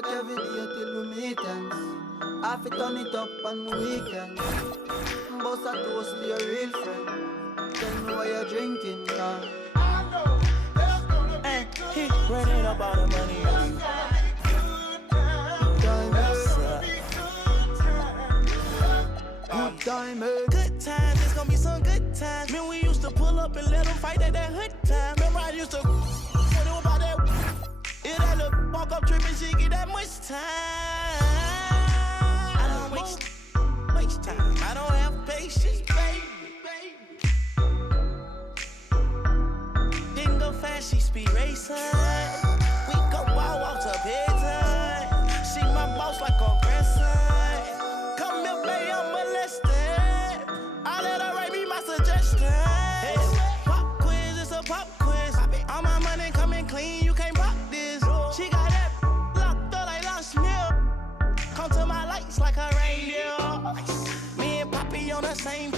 work every day till we meet ends. Half it turn it up on the weekend. Bust a toast to your real friend. Tell me what you're drinking, car. Hey, he running up all the money on you. Good time, eh? Good times, it's gonna be some good times. Man, we used to pull up and let them fight at that hood time. Remember I used to when it was about that. If that little walk up tripping, she get that much time. I don't waste time. I don't have patience, baby. Didn't go fast, she speed racing. We go wild walk to bedtime. She my boss like a grandson. Come here, baby, I'm molested. I let her write me my suggestions. Pop quiz, it's a pop quiz. All my money coming clean, you can't pop this. She got that locked up like Lost Mill. Come to my lights like a reindeer. Me and Poppy on the same.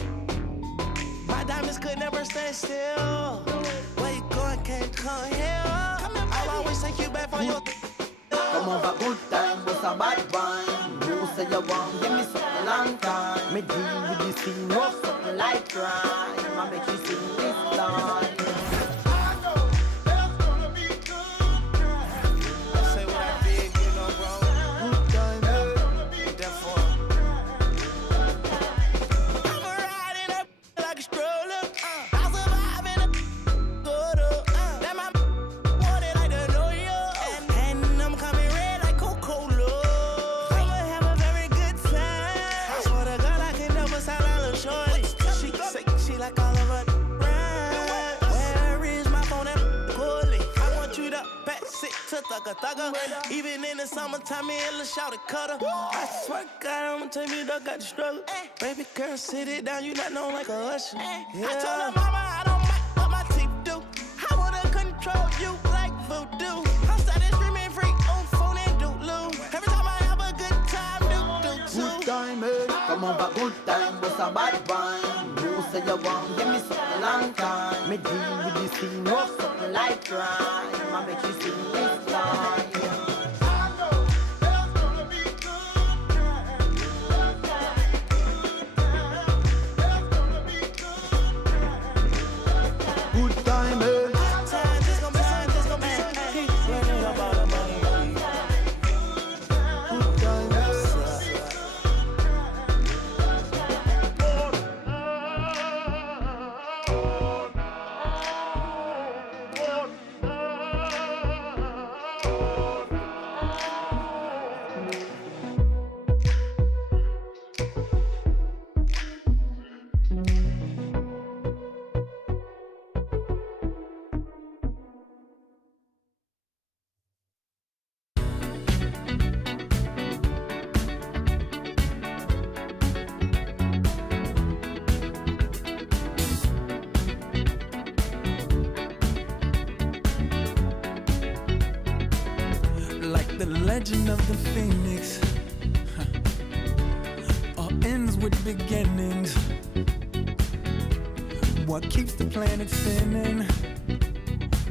My diamonds could never stand still. Where you going, can't come here. I'll always take you back for your. Come over good time, but a bad one. You say you want, give me something long time. Me deal with this thing, rough something like crime. I make you sing this line. Say what I did, you know, bro. Good time, eh? Therefore, I'm a ride in that like a stroller. I survive in a good. That my wanted like the New York. And I'm coming red like Coca-Cola. I'ma have a very good time. I swear to God, I can never sound like a little shorty. She say she like all of her ride. Where is my phone and Cooley? I want you to pass it to thugger. Even in the summertime, me and Lil' Shawty cutter. I swear to God, I'ma tell you that got the struggle. Baby girl, sit it down, you not known like a usher. Yeah. I told her mama I don't like what my teeth do. I wanna control you like voodoo. I started screaming freak on phone and doodloo. Every time I have a good time, do too. Good time, eh? Come over good time, but a bad one. You say you want, give me something long time. Me deal with this thing, rough something like crime. I make you sing this line. Good time, eh? Good time, eh? Like the legend of the phoenix, all ends with beginnings. What keeps the planet spinning?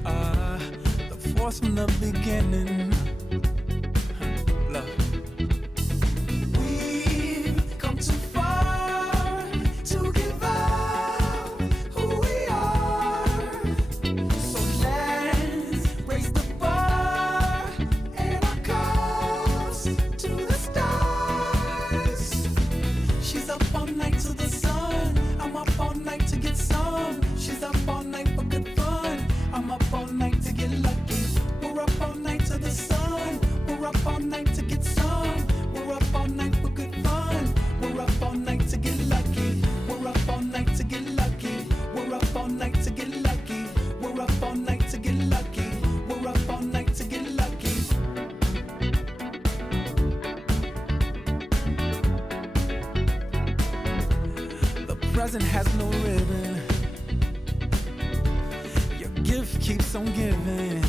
The force from the beginning. Love. We've come too far to give up who we are. So let's raise the bar and our cups to the stars. She's up all night to the sun. I'm up all night to get some. She's up all night for good fun. I'm up all night to get lucky. We're up all night to the sun. We're up all night to get some. We're up all night for good fun. We're up all night to get lucky. We're up all night to get lucky. We're up all night to get lucky. We're up all night to get lucky. We're up all night to get lucky. The present has no ribbon. Your gift keeps on giving.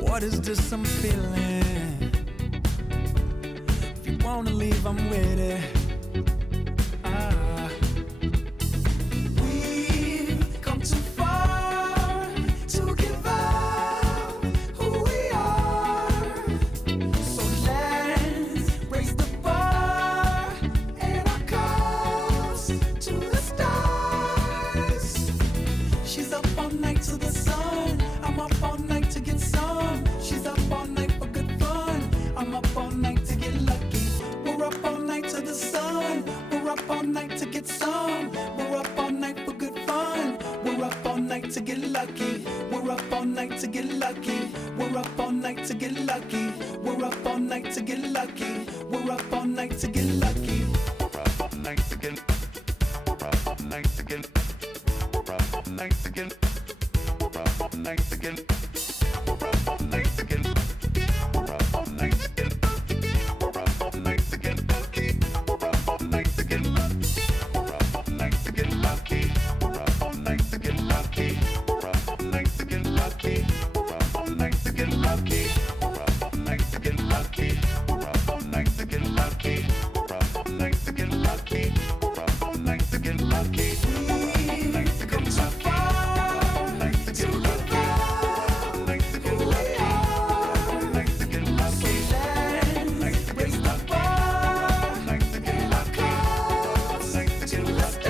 What is this I'm feeling? If you wanna leave, I'm with it. We've come too far to give up who we are. We're up all night to get lucky. We're up all night to get lucky. We're up all night to get lucky. We're up all night to get. We're up all night to get. We're up all night to get. We're up all night to get. We're up all night to get. We're up all night to get. We're up all night to get lucky. We're up all night to get lucky. We're up all night to get lucky. We're up all night to get lucky. We're up all night to get lucky. We're up all night to get lucky. We're up all night to get lucky. We're up all night to get lucky. We're up all night to get lucky. We're up all night to get lucky. We've come too far to give up who we are. So let's raise the bar and our cause to the stars.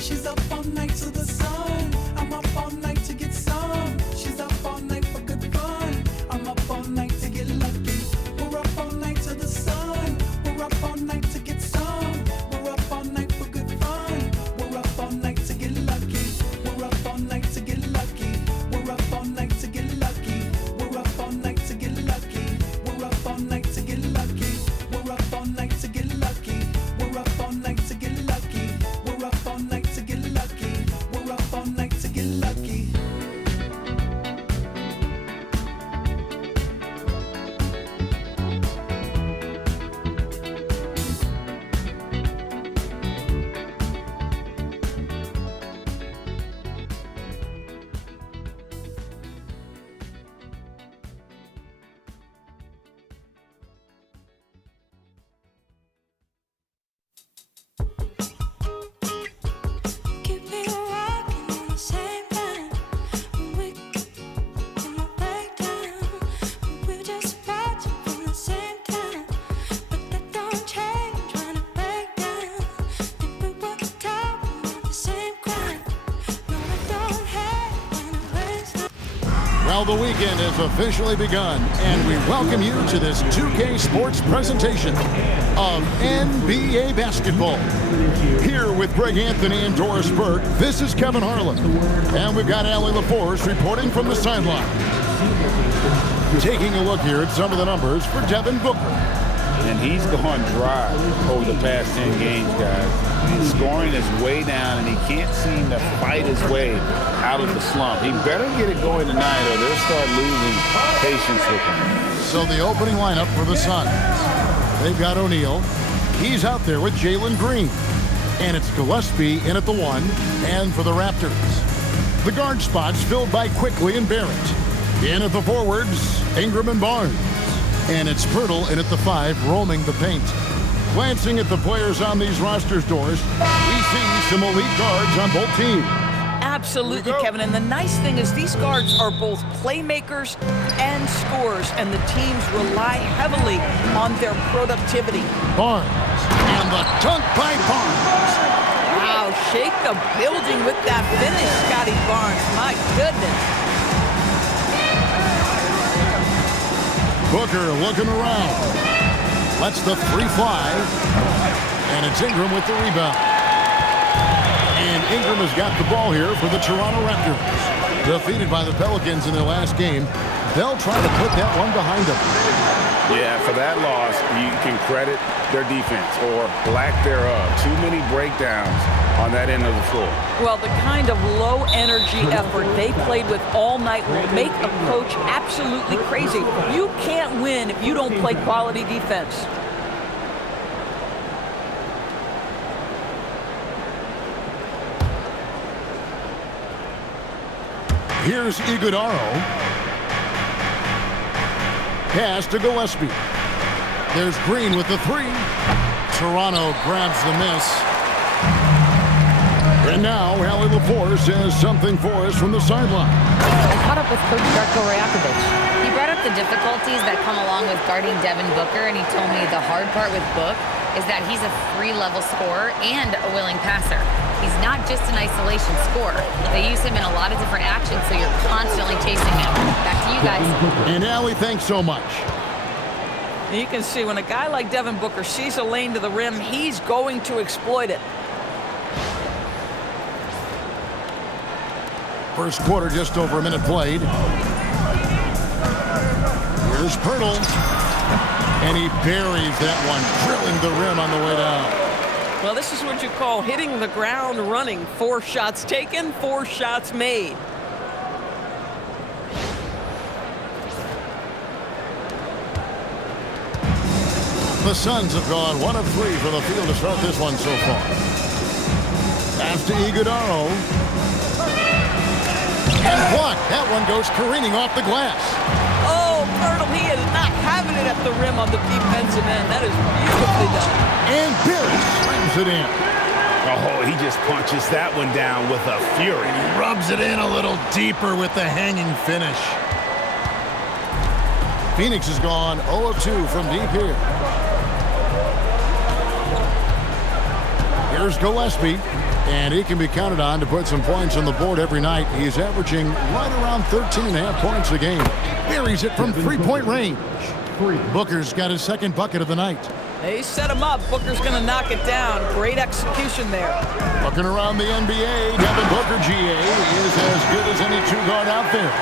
She's up all night to the sun. I'm up all night to get some. She's up all night for good fun. I'm up all night to get lucky. We're up all night to the sun. We're up all night to get some. We're up all night for good fun. We're up all night to get lucky. We're up all night to get lucky. We're up all night to get lucky. We're up all night to get lucky. We're up all night to get lucky. We're up all night to get lucky. We're up all night to get lucky. We're up all night to get lucky. We're up all night to get lucky. Keep me rocking on the same line. We in my breakdown. We're just watching from the same time. But that don't change when I break down. Think we were talking about the same crime. No, I don't hate when I raise up. Well, the weekend has officially begun, and we welcome you to this 2K Sports presentation of NBA basketball. Here with Greg Anthony and Doris Burke, this is Kevin Harlan. And we've got Allie LaForce reporting from the sideline. Taking a look here at some of the numbers for Devin Booker. And he's gone dry over the past 10 games, guys. His scoring is way down, and he can't seem to fight his way out of the slump. He better get it going tonight, or they'll start losing patience with him. So the opening lineup for the Suns. They've got O'Neal. He's out there with Jalen Green. And it's Gillespie in at the 1, and for the Raptors. The guard spots filled by Quickly and Barrett. In at the forwards, Ingram and Barnes. And it's Pirtle in at the 5, roaming the paint. Glancing at the players on these rosters, Doors, we see some elite guards on both teams. Absolutely, Kevin. And the nice thing is these guards are both playmakers and scorers, and the teams rely heavily on their productivity. Barnes, and the dunk by Barnes. Wow, shake the building with that finish, Scotty Barnes. My goodness. Booker looking around. Lets the 3 fly. And it's Ingram with the rebound. And Ingram has got the ball here for the Toronto Raptors. Defeated by the Pelicans in their last game, they'll try to put that one behind them. Yeah, for that loss, you can credit their defense, or lack thereof. Too many breakdowns on that end of the floor. Well, the kind of low-energy effort they played with all night will make a coach absolutely crazy. You can't win if you don't play quality defense. Here's Iguodala. Pass to Gillespie. There's Green with the 3. Toronto grabs the miss. And now, Allie LaForce has something for us from the sideline. I caught up with Coach Darko Rajakovic. He brought up the difficulties that come along with guarding Devin Booker, and he told me the hard part with Book is that he's a 3-level scorer and a willing passer. He's not just an isolation scorer. They use him in a lot of different actions, so you're constantly chasing him. Back to you guys. And Allie, thanks so much. You can see when a guy like Devin Booker sees a lane to the rim, he's going to exploit it. First quarter, just over a minute played. Here's Pirtle. And he buries that one, drilling the rim on the way down. Well, this is what you call hitting the ground running. 4 shots taken, 4 shots made. The Suns have gone 1 of 3 from the field to start this one so far. Pass to Iguodala. And blocked. That one goes careening off the glass. Oh, Pirtle, he is not having it at the rim on the defensive end. That is beautifully done. And Barry slams it in. Oh, he just punches that one down with a fury. Rubs it in a little deeper with the hanging finish. Phoenix has gone 0 of 2 from deep here. Here's Gillespie, and he can be counted on to put some points on the board every night. He's averaging right around 13.5 points a game. Buries it from 3-point range. Booker's got his second bucket of the night. They set him up. Booker's going to knock it down. Great execution there. Looking around the NBA, Devin Booker, GA, is as good as any two-guard out there.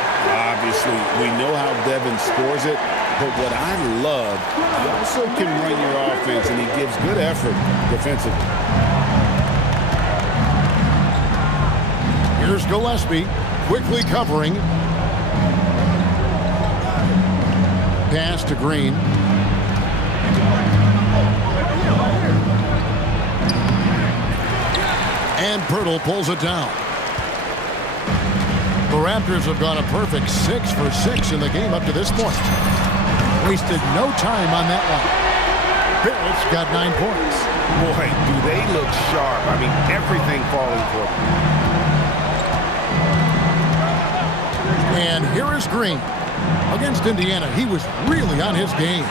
Obviously, we know how Devin scores it, but what I love, he also can run your offense, and he gives good effort defensively. Here's Gillespie, quickly covering. Pass to Green. And Pirtle pulls it down. The Raptors have gone a perfect 6 for 6 in the game up to this point. Wasted no time on that one. Barrett's got 9 points. Boy, do they look sharp. I mean, everything falling for them. And here is Green. Against Indiana, he was really on his game.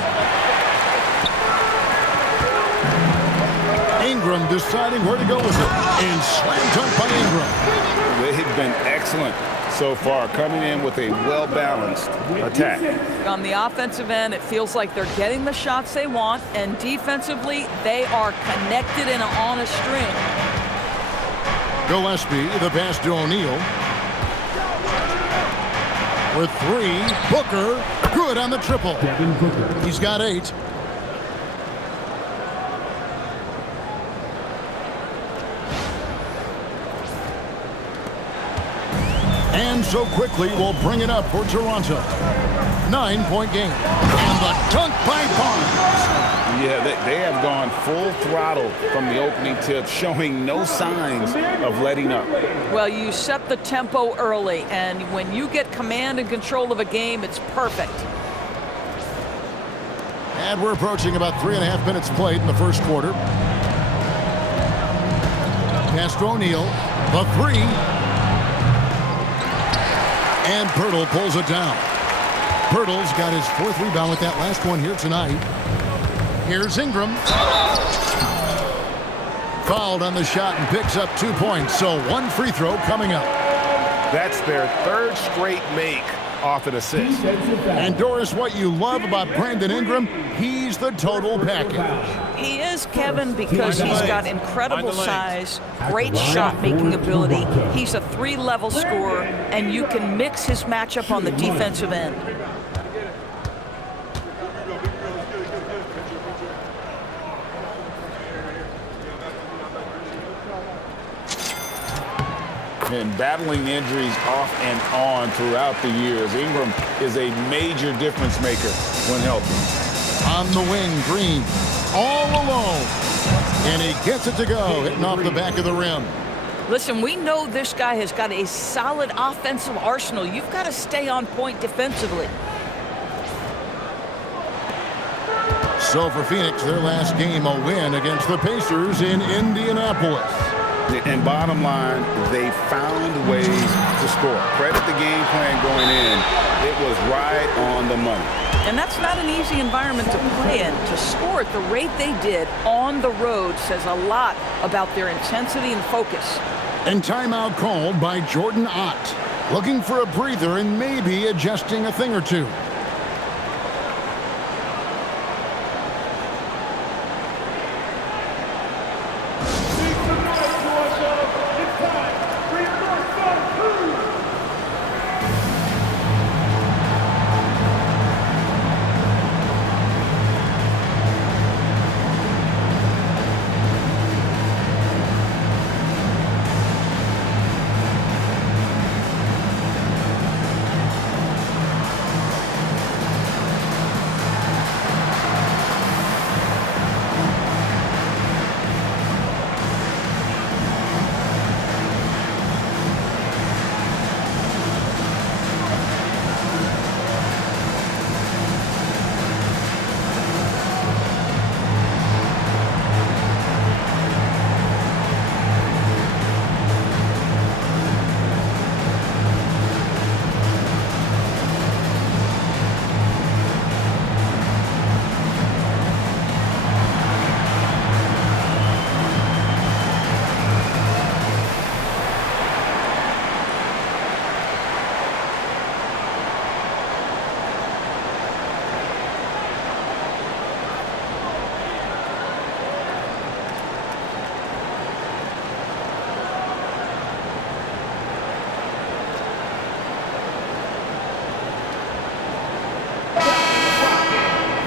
Ingram deciding where to go with it. And slam dunk by Ingram. They've been excellent so far, coming in with a well-balanced attack. On the offensive end, it feels like they're getting the shots they want, and defensively, they are connected and on a string. Gillespie, the pass to O'Neal. With 3, Booker, good on the triple. He's got 8. And so quickly we'll bring it up for Toronto. 9-point game. And the dunk by Barnes. Yeah, they have gone full throttle from the opening tip, showing no signs of letting up. Well, you set the tempo early, and when you get command and control of a game, it's perfect. And we're approaching about 3.5 minutes played in the first quarter. Pass to O'Neal, the 3. And Pirtle pulls it down. Pirtle's got his 4th rebound with that last one here tonight. Here's Ingram. Fouled on the shot and picks up 2 points. So 1 free throw coming up. That's their 3rd straight make off an assist. And Doris, what you love about Brandon Ingram, he's the total package. He is, Kevin, because he's got incredible size, great shot-making ability. He's a 3-level scorer, and you can mix his matchup on the defensive end. And battling injuries off and on throughout the years, Ingram is a major difference maker when healthy. On the wing, Green, all alone. And he gets it to go, hitting off the back of the rim. Listen, we know this guy has got a solid offensive arsenal. You've got to stay on point defensively. So for Phoenix, their last game, a win against the Pacers in Indianapolis. And bottom line, they found ways to score. Credit the game plan going in. It was right on the money. And that's not an easy environment to play in. To score at the rate they did on the road says a lot about their intensity and focus. And timeout called by Jordan Ott. Looking for a breather and maybe adjusting a thing or two.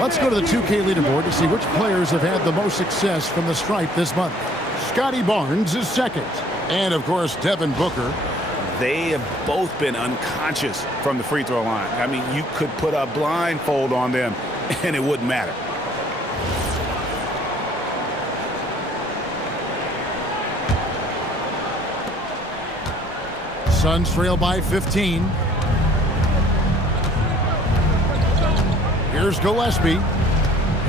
Let's go to the 2K leaderboard to see which players have had the most success from the stripe this month. Scotty Barnes is second. And, of course, Devin Booker. They have both been unconscious from the free throw line. I mean, you could put a blindfold on them, and it wouldn't matter. Suns trail by 15. Here's Gillespie.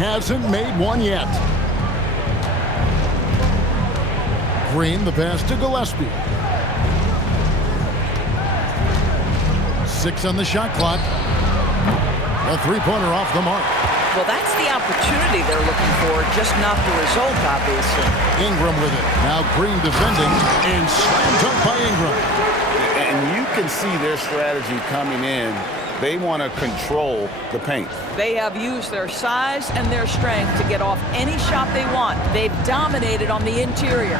Hasn't made one yet. Green, the pass to Gillespie. 6 on the shot clock. A three-pointer off the mark. Well, that's the opportunity they're looking for, just not the result, obviously. Ingram with it. Now Green defending, and slam dunk by Ingram. And you can see their strategy coming in. They want to control the paint. They have used their size and their strength to get off any shot they want. They've dominated on the interior.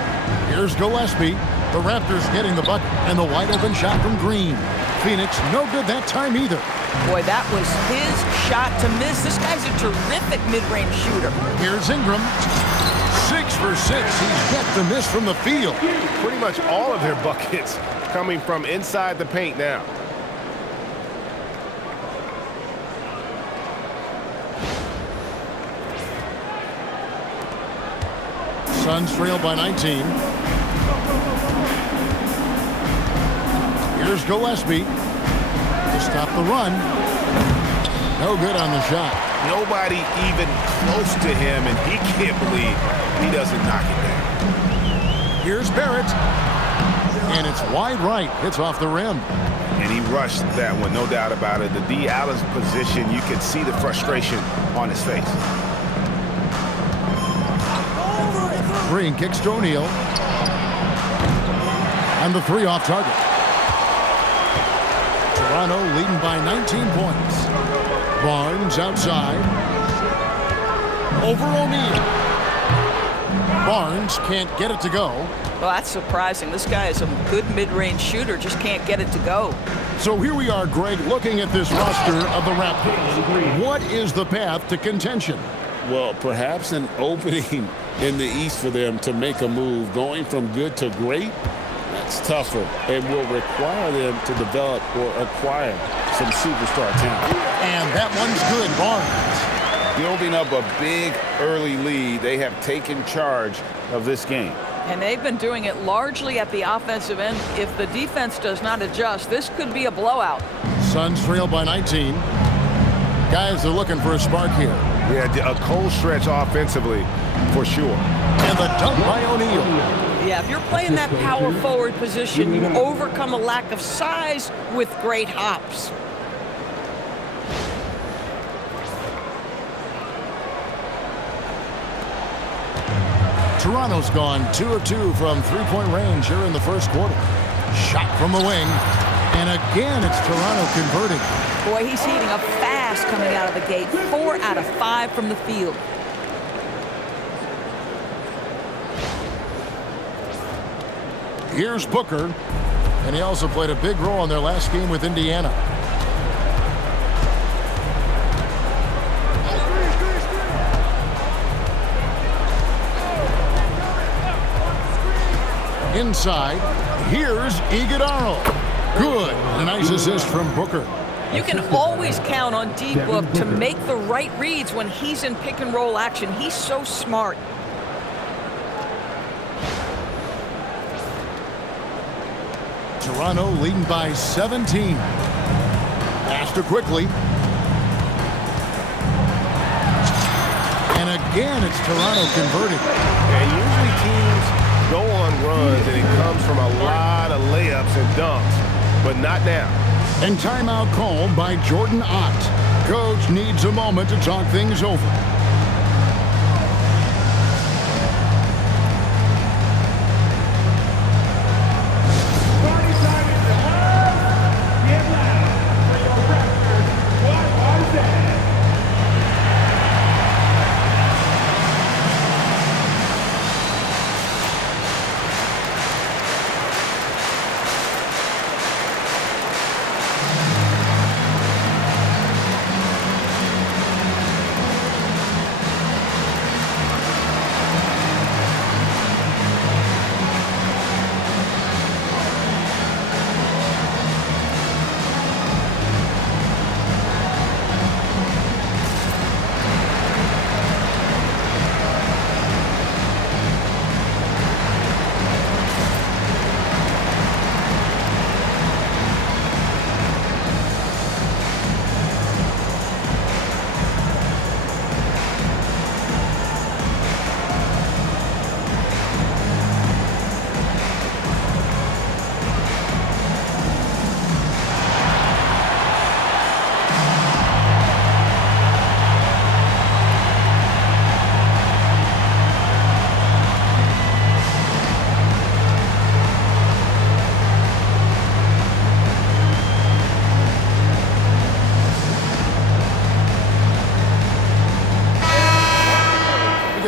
Here's Gillespie. The Raptors getting the bucket, and the wide-open shot from Green. Phoenix, no good that time either. Boy, that was his shot to miss. This guy's a terrific mid-range shooter. Here's Ingram. 6 for 6. He's yet to miss from the field. Pretty much all of their buckets coming from inside the paint now. Suns trail by 19. Here's Gillespie to stop the run. No good on the shot. Nobody even close to him, and he can't believe he doesn't knock it down. Here's Barrett. And it's wide right. Hits off the rim. And he rushed that one, no doubt about it. The D. Allen's position, you can see the frustration on his face. Green kicks to O'Neal. And the 3 off target. Toronto leading by 19 points. Barnes outside. Over O'Neal. Barnes can't get it to go. Well, that's surprising. This guy is a good mid-range shooter, just can't get it to go. So here we are, Greg, looking at this roster of the Raptors. What is the path to contention? Well, perhaps an opening in the East for them to make a move. Going from good to great, that's tougher and will require them to develop or acquire some superstar talent. And that one's good, Barnes. Building up a big early lead, they have taken charge of this game. And they've been doing it largely at the offensive end. If the defense does not adjust, this could be a blowout. Suns trail by 19. Guys are looking for a spark here. Yeah, a cold stretch offensively, for sure. And the dunk by O'Neal. Yeah, if you're playing that power forward position, you overcome a lack of size with great hops. Toronto's gone 2 of 2 from three-point range here in the first quarter. Shot from the wing. And again, it's Toronto converting. Boy, he's heating up fast coming out of the gate. 4 out of 5 from the field. Here's Booker. And he also played a big role in their last game with Indiana. Inside, here's Iguodala. Good. A nice assist from Booker. You can always count on D-Book to make the right reads when he's in pick-and-roll action. He's so smart. Toronto leading by 17. Pass to quickly. And again, it's Toronto converting. And usually teams go on runs, and it comes from a lot of layups and dunks, but not now. And timeout called by Jordan Ott. Coach needs a moment to talk things over.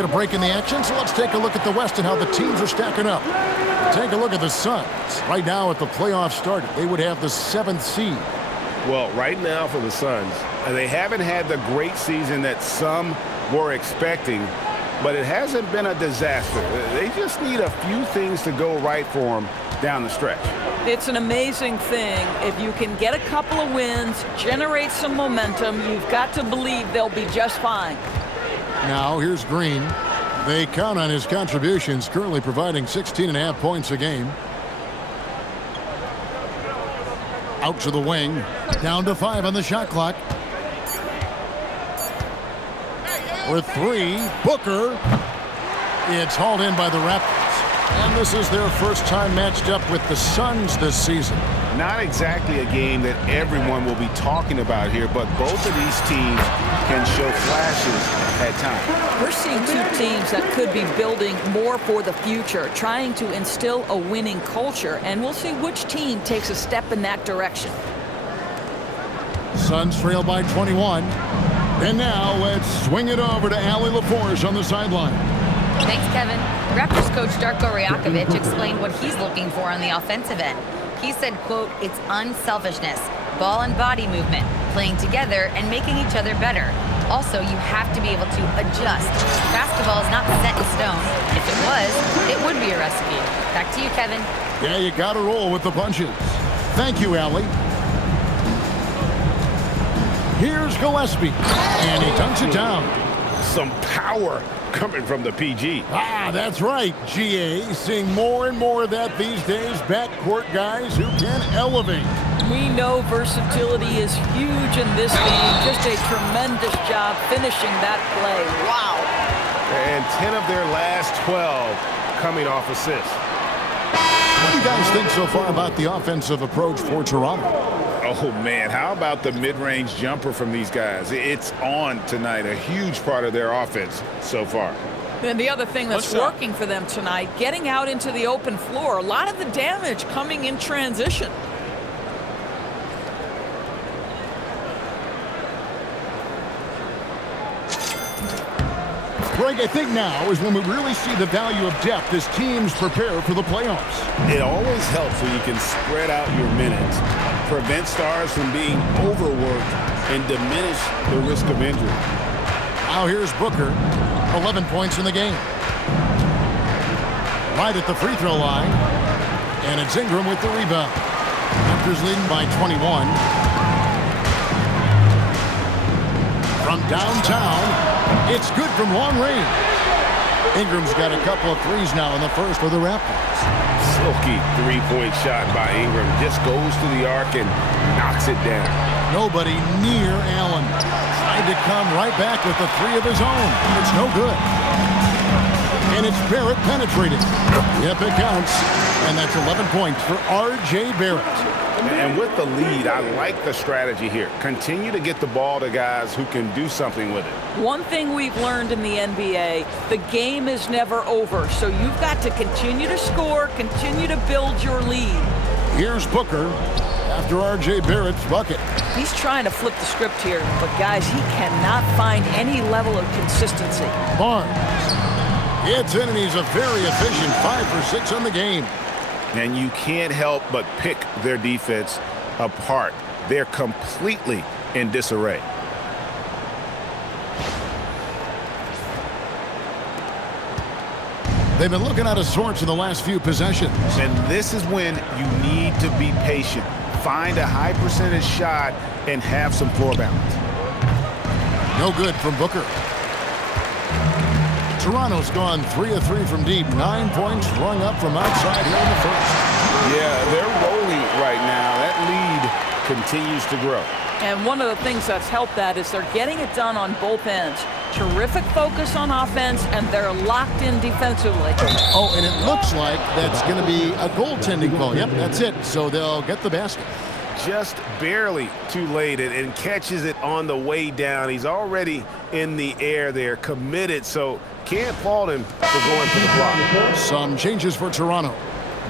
a break in the action, so let's take a look at the West and how the teams are stacking up. Take a look at the Suns. Right now, if the playoffs started, they would have the 7th seed. Well, right now for the Suns, they haven't had the great season that some were expecting, but it hasn't been a disaster. They just need a few things to go right for them down the stretch. It's an amazing thing. If you can get a couple of wins, generate some momentum, you've got to believe they'll be just fine. Now, here's Green. They count on his contributions, currently providing 16.5 points a game. Out to the wing. Down to 5 on the shot clock. With 3, Booker. It's hauled in by the Raptors. And this is their first time matched up with the Suns this season. Not exactly a game that everyone will be talking about here, but both of these teams can show flashes at times. We're seeing two teams that could be building more for the future, trying to instill a winning culture, and we'll see which team takes a step in that direction. Suns trail by 21. And now let's swing it over to Allie LaForge on the sideline. Thanks, Kevin. Raptors coach Darko Rajakovic explained what he's looking for on the offensive end. He said, quote, "It's unselfishness, ball and body movement, playing together and making each other better. Also, you have to be able to adjust. Basketball is not set in stone. If it was, it would be a recipe." Back to you, Kevin. Yeah, you got to roll with the punches. Thank you, Allie. Here's Gillespie, and he dunks it down. Some power coming from the PG. Ah, that's right, GA. Seeing more and more of that these days. Backcourt guys who can elevate. We know versatility is huge in this game. Just a tremendous job finishing that play. Wow. And 10 of their last 12 coming off assists. What do you guys think so far about the offensive approach for Toronto? Oh, man, how about the mid-range jumper from these guys? It's on tonight, a huge part of their offense so far. And the other thing that's working for them tonight, getting out into the open floor. A lot of the damage coming in transition. Greg, I think now is when we really see the value of depth as teams prepare for the playoffs. It always helps when you can spread out your minutes, prevent stars from being overworked, and diminish the risk of injury. Now here's Booker, 11 points in the game. Right at the free throw line, and it's Ingram with the rebound. Raptors leading by 21. From downtown, it's good from long range. Ingram's got a couple of threes now in the first for the Raptors. Silky three-point shot by Ingram. Just goes to the arc and knocks it down. Nobody near Allen. Tried to come right back with the three of his own. It's no good. And it's Barrett penetrating. Yep, it counts. And that's 11 points for R.J. Barrett. And with the lead, I like the strategy here. Continue to get the ball to guys who can do something with it. One thing we've learned in the NBA, the game is never over. So you've got to continue to score, continue to build your lead. Here's Booker after R.J. Barrett's bucket. He's trying to flip the script here, but guys, he cannot find any level of consistency. Barnes. It's in, and he's a very efficient 5 for 6 on the game. And you can't help but pick their defense apart. They're completely in disarray. They've been looking out of sorts in the last few possessions. And this is when you need to be patient. Find a high percentage shot and have some floor balance. No good from Booker. Toronto's gone 3 of 3 from deep. 9 points rung up from outside here in the first. Yeah, they're rolling right now. That lead continues to grow. And one of the things that's helped that is they're getting it done on both ends. Terrific focus on offense, and they're locked in defensively. Oh, and it looks like that's going to be a goaltending call. Yep, that's it. So they'll get the basket. Just barely too late and catches it on the way down. He's already in the air there, committed, so can't fault him for going for the block. Some changes for Toronto.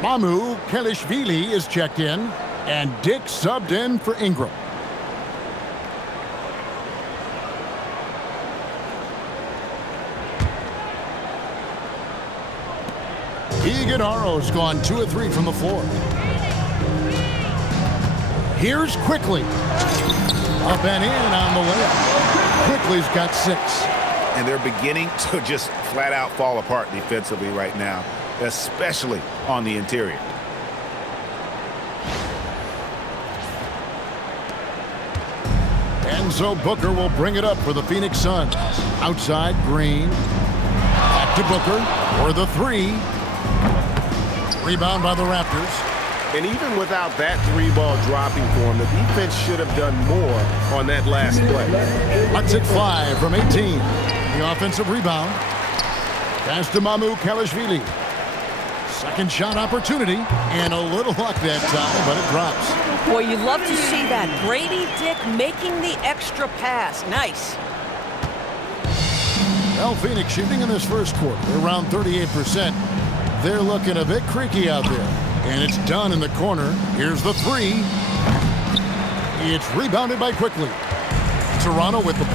Mamu Kelishvili is checked in, and Dick subbed in for Ingram. Iguodala's gone 2 of 3 from the floor. Here's Quickly. Up and in on the layup. Quickly's got 6. And they're beginning to just flat out fall apart defensively right now, especially on the interior. And so Booker will bring it up for the Phoenix Suns. Outside, Green. Back to Booker for the 3. Rebound by the Raptors. And even without that 3-ball dropping for him, the defense should have done more on that last play. Let's at 5 from 18. The offensive rebound. Pass to Kelishvili. Second shot opportunity. And a little luck that time, but it drops. Boy, you love to see that. Brady Dick making the extra pass. Nice. Well, Phoenix shooting in this first quarter around 38%. They're looking a bit creaky out there. And it's done in the corner. Here's the 3. It's rebounded by Quickly. Toronto with the ball.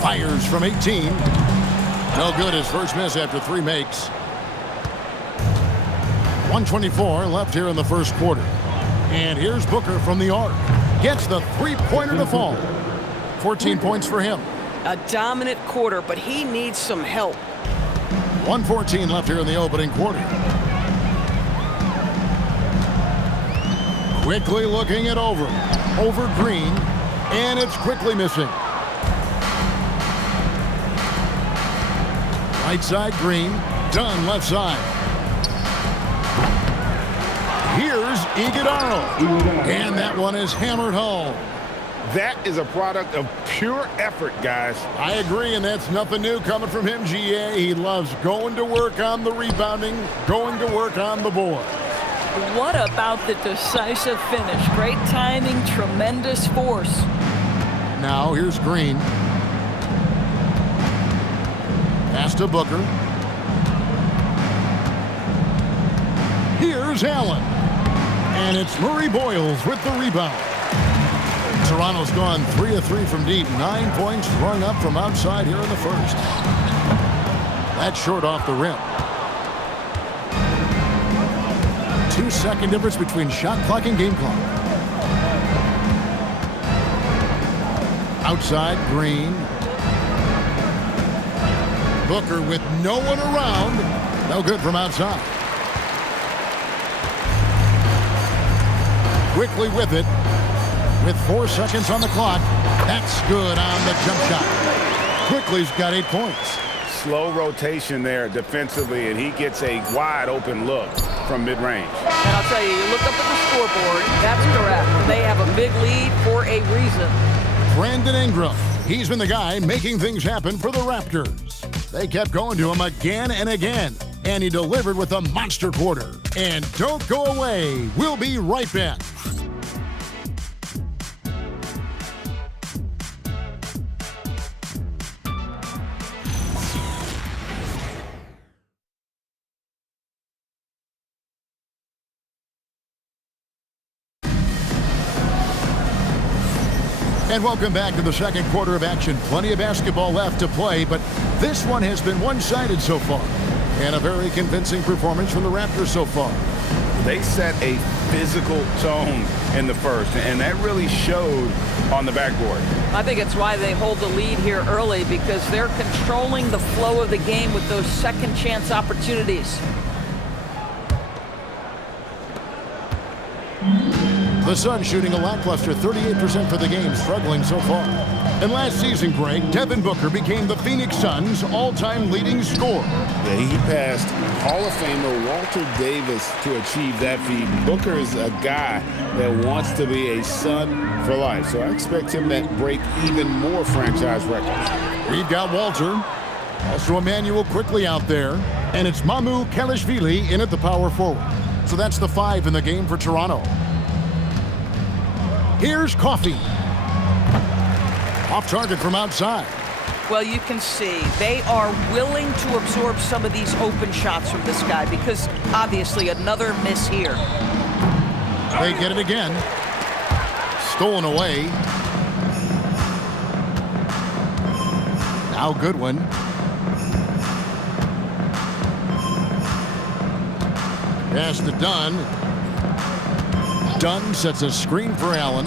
Fires from 18. No good. His first miss after 3 makes. 1:24 left here in the first quarter. And here's Booker from the arc. Gets the 3-pointer to fall. 14 points for him. A dominant quarter, but he needs some help. 1:14 left here in the opening quarter. Quickly looking it over. Over Green. And it's Quickly missing. Right side, Green. Dunn left side. Here's Iguodala. And that one is hammered home. That is a product of pure effort, guys. I agree, and that's nothing new coming from him, GA. He loves going to work on the rebounding, going to work on the board. What about the decisive finish? Great timing, tremendous force. Now here's Green. Pass to Booker. Here's Allen. And it's Murray Boyles with the rebound. Toronto's gone 3 of 3 from deep. 9 points rung up from outside here in the first. That's short off the rim. 2-second difference between shot clock and game clock. Outside, Green. Booker with no one around. No good from outside. Quickly with it. With 4 seconds on the clock. That's good on the jump shot. Quickly's got 8 points. Slow rotation there defensively, and he gets a wide open look from mid-range. And I'll tell you, you look up at the scoreboard, that's correct. They have a big lead for a reason. Brandon Ingram. He's been the guy making things happen for the Raptors. They kept going to him again and again, and he delivered with a monster quarter. And don't go away. We'll be right back. And welcome back to the second quarter of action. Plenty of basketball left to play, but this one has been one-sided so far. And a very convincing performance from the Raptors so far. They set a physical tone in the first, and that really showed on the backboard. I think it's why they hold the lead here early, because they're controlling the flow of the game with those second chance opportunities. The Suns shooting a lackluster 38% for the game, struggling so far. And last season, Greg, Devin Booker became the Phoenix Suns' all-time leading scorer. Yeah, he passed Hall of Famer Walter Davis to achieve that feat. Booker is a guy that wants to be a Sun for life, so I expect him to break even more franchise records. We've got Walter, also Emmanuel Quickly out there, and it's Kelishvili in at the power forward. So that's the 5 in the game for Toronto. Here's Coffey. Off target from outside. Well, you can see they are willing to absorb some of these open shots from this guy, because obviously another miss here. They get it again. Stolen away. Now Goodwin. Pass to Dunn. Dunn sets a screen for Allen.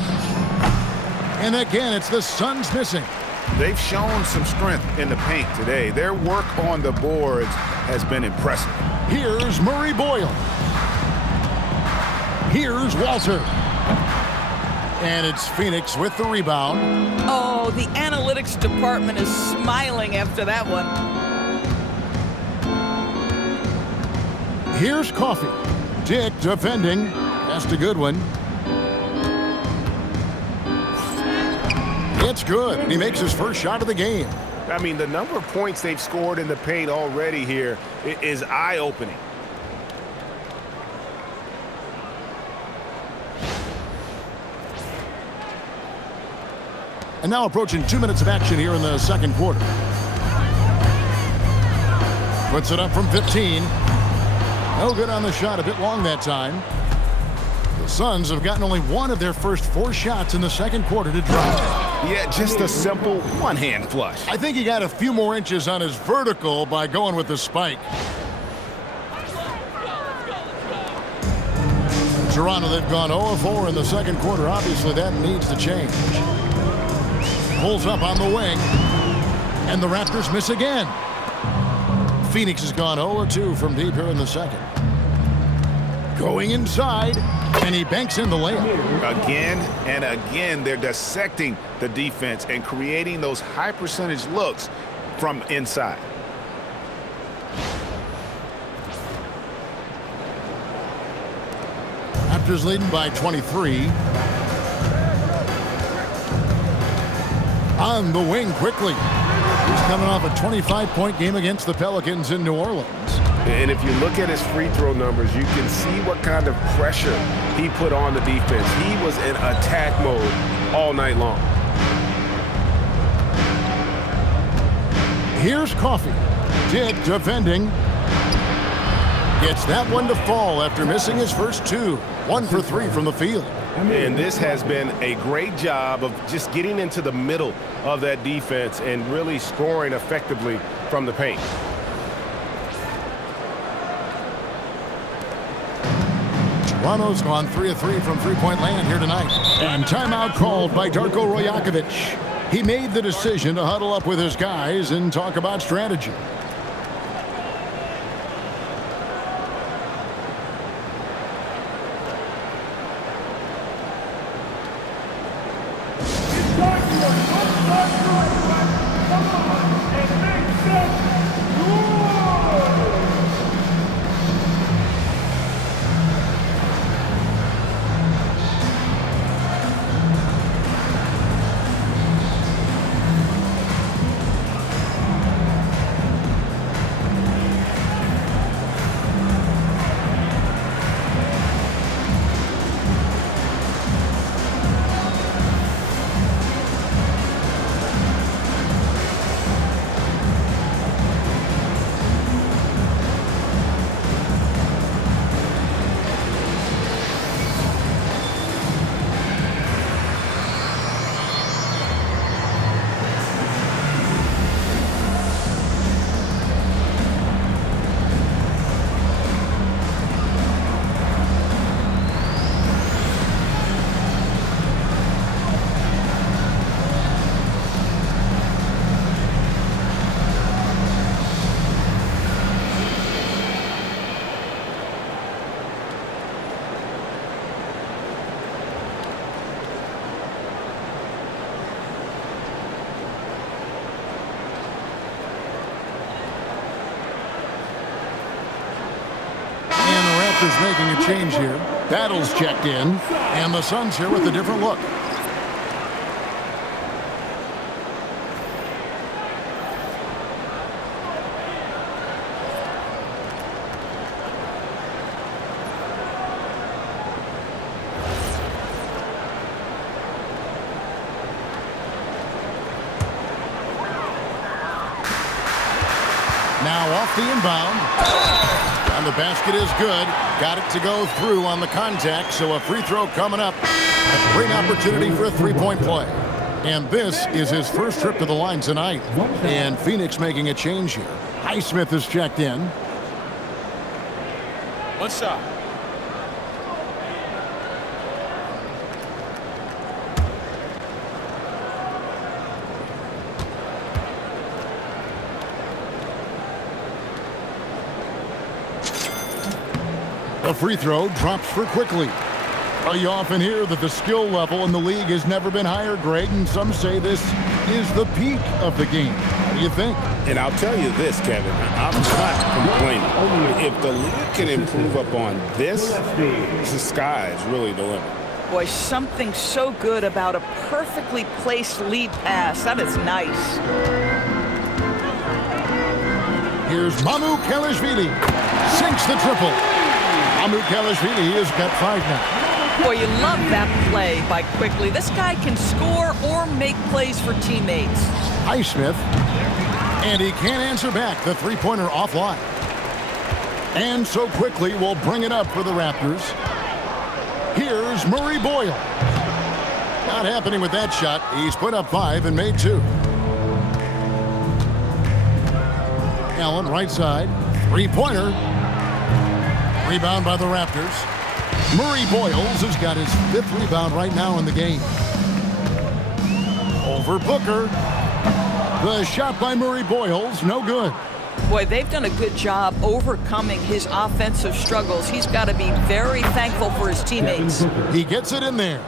And again, it's the Suns missing. They've shown some strength in the paint today. Their work on the boards has been impressive. Here's Murray Boyle. Here's Walter. And it's Phoenix with the rebound. Oh, the analytics department is smiling after that one. Here's Coffey. Dick defending. That's a good one. It's good, and he makes his first shot of the game. I mean, the number of points they've scored in the paint already here is eye-opening. And now approaching 2 minutes of action here in the second quarter. Puts it up from 15. No good on the shot, a bit long that time. The Suns have gotten only one of their first 4 shots in the second quarter to drop. Yeah, just a simple one-hand flush. I think he got a few more inches on his vertical by going with the spike. Toronto, they've gone 0-4 in the second quarter. Obviously, that needs to change. Pulls up on the wing, and the Raptors miss again. Phoenix has gone 0-2 from deep here in the second. Going inside, and he banks in the layup. Again and again, they're dissecting the defense and creating those high-percentage looks from inside. Raptors leading by 23. On the wing quickly. He's coming off a 25-point game against the Pelicans in New Orleans. And if you look at his free throw numbers, you can see what kind of pressure he put on the defense. He was in attack mode all night long. Here's Coffey. Dick defending. Gets that one to fall after missing his first 2. 1 for 3 from the field. And this has been a great job of just getting into the middle of that defense and really scoring effectively from the paint. Toronto's gone 3 of 3 from three-point land here tonight. And timeout called by Darko Rajakovic. He made the decision to huddle up with his guys and talk about strategy. Raptors making a change here. Battle's checked in, and the Suns here with a different look. Now off the inbound. And the basket is good. Got it to go through on the contact, so a free throw coming up. A great opportunity for a three-point play. And this is his first trip to the line tonight. And Phoenix making a change here. Highsmith is checked in. One shot. The free throw drops for quickly. You often hear that the skill level in the league has never been higher, Greg, and some say this is the peak of the game. What do you think? And I'll tell you this, Kevin, I'm not complaining. If the league can improve upon this, the sky is really the limit. Boy, something so good about a perfectly placed lead pass. That is nice. Here's Mamu Kelishvili. Sinks the triple. Mamu Kelishvili has got 5 now. Boy, you love that play by Quickly. This guy can score or make plays for teammates. Highsmith. And he can't answer back. The three-pointer offline. And so Quickly will bring it up for the Raptors. Here's Murray Boyle. Not happening with that shot. He's put up 5 and made 2. Allen, right side. Three-pointer. Rebound by the Raptors. Murray Boyles has got his 5th rebound right now in the game. Over Booker. The shot by Murray Boyles, no good. Boy, they've done a good job overcoming his offensive struggles. He's got to be very thankful for his teammates. He gets it in there.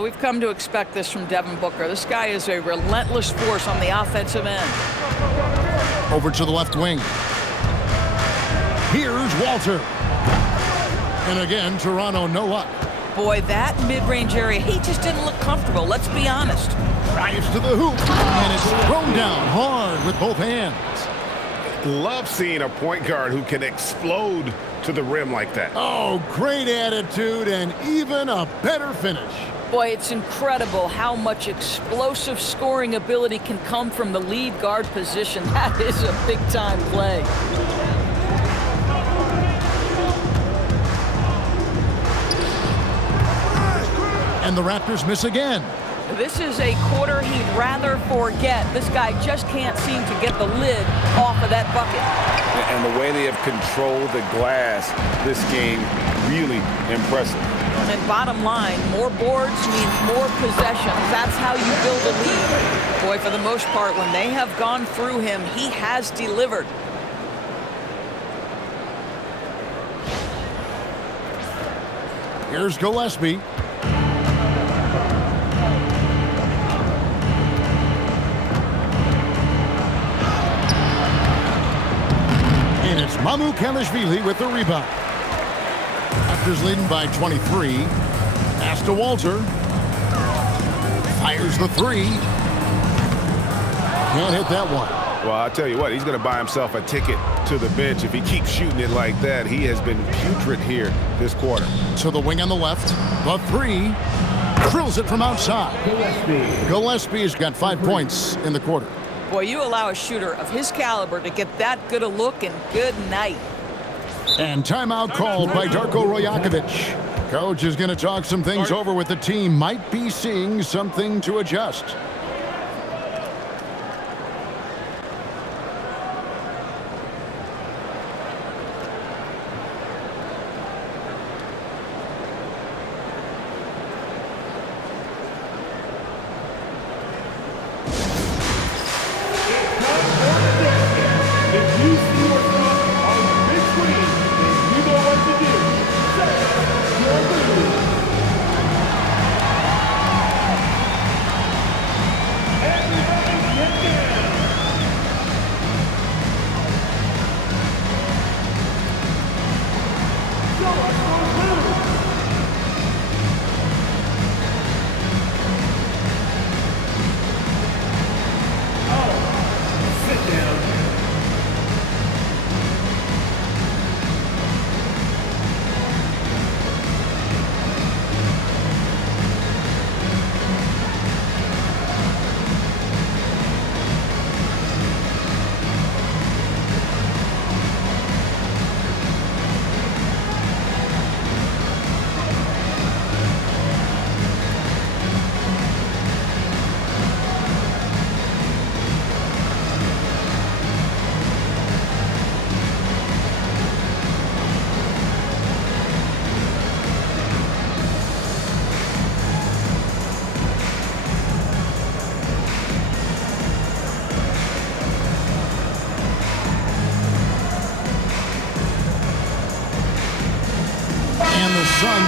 We've come to expect this from Devin Booker. This guy is a relentless force on the offensive end. Over to the left wing. Here's Walter. And again, Toronto no luck. Boy, that mid-range area, he just didn't look comfortable, let's be honest. Drives to the hoop, and it's thrown down hard with both hands. Love seeing a point guard who can explode to the rim like that. Oh, great attitude and even a better finish. Boy, it's incredible how much explosive scoring ability can come from the lead guard position. That is a big-time play. And the Raptors miss again. This is a quarter he'd rather forget. This guy just can't seem to get the lid off of that bucket. And the way they have controlled the glass this game, really impressive. And bottom line, more boards means more possessions. That's how you build a lead. Boy, for the most part, when they have gone through him, he has delivered. Here's Gillespie. And it's Mamu Kelishvili with the rebound. Raptors leading by 23. Pass to Walter. Fires the 3. Can't hit that one. Well, I'll tell you what, he's going to buy himself a ticket to the bench if he keeps shooting it like that. He has been putrid here this quarter. To the wing on the left. The 3. Drills it from outside. Gillespie's got 5 points in the quarter. Boy, you allow a shooter of his caliber to get that good a look, and good night. And timeout called by Darko Rojakovic. Coach is going to talk some things over with the team. Might be seeing something to adjust.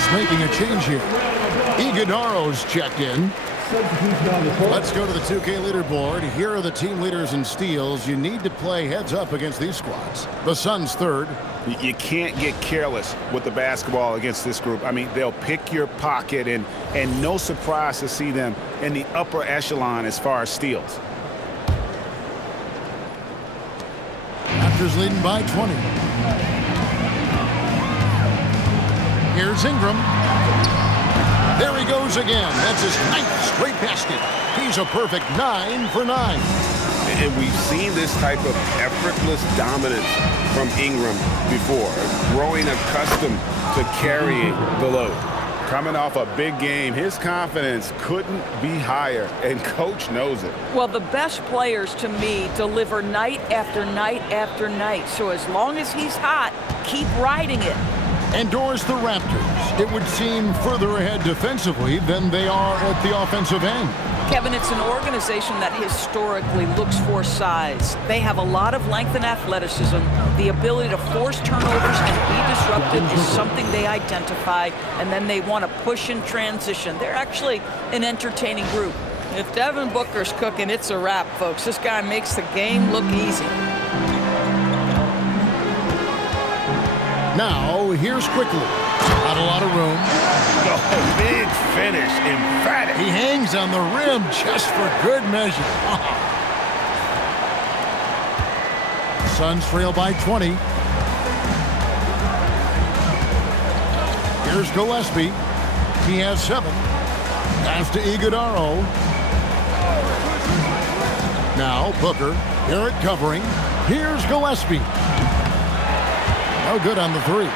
Suns making a change here. Iguodaro's checked in. Let's go to the 2K leaderboard. Here are the team leaders in steals. You need to play heads up against these squads. The Suns third. You can't get careless with the basketball against this group. I mean, they'll pick your pocket, and no surprise to see them in the upper echelon as far as steals. Raptors leading by 20. Here's Ingram. There he goes again. That's his 9th straight basket. He's a perfect 9 for 9. And we've seen this type of effortless dominance from Ingram before, growing accustomed to carrying the load. Coming off a big game, his confidence couldn't be higher, and coach knows it. Well, the best players to me deliver night after night after night. So as long as he's hot, keep riding it. Endorse the Raptors. It would seem further ahead defensively than they are at the offensive end. Kevin, it's an organization that historically looks for size. They have a lot of length and athleticism. The ability to force turnovers and be disruptive is something they identify, and then they want to push in transition. They're actually an entertaining group. If Devin Booker's cooking, it's a wrap, folks. This guy makes the game look easy. Now, here's Quickly. Not a lot of room. Oh, big finish, emphatic. He hangs on the rim just for good measure. Suns trail by 20. Here's Gillespie. He has 7. Pass to Iguodaro. Now Booker. Garrett covering. Here's Gillespie. No good on the 3.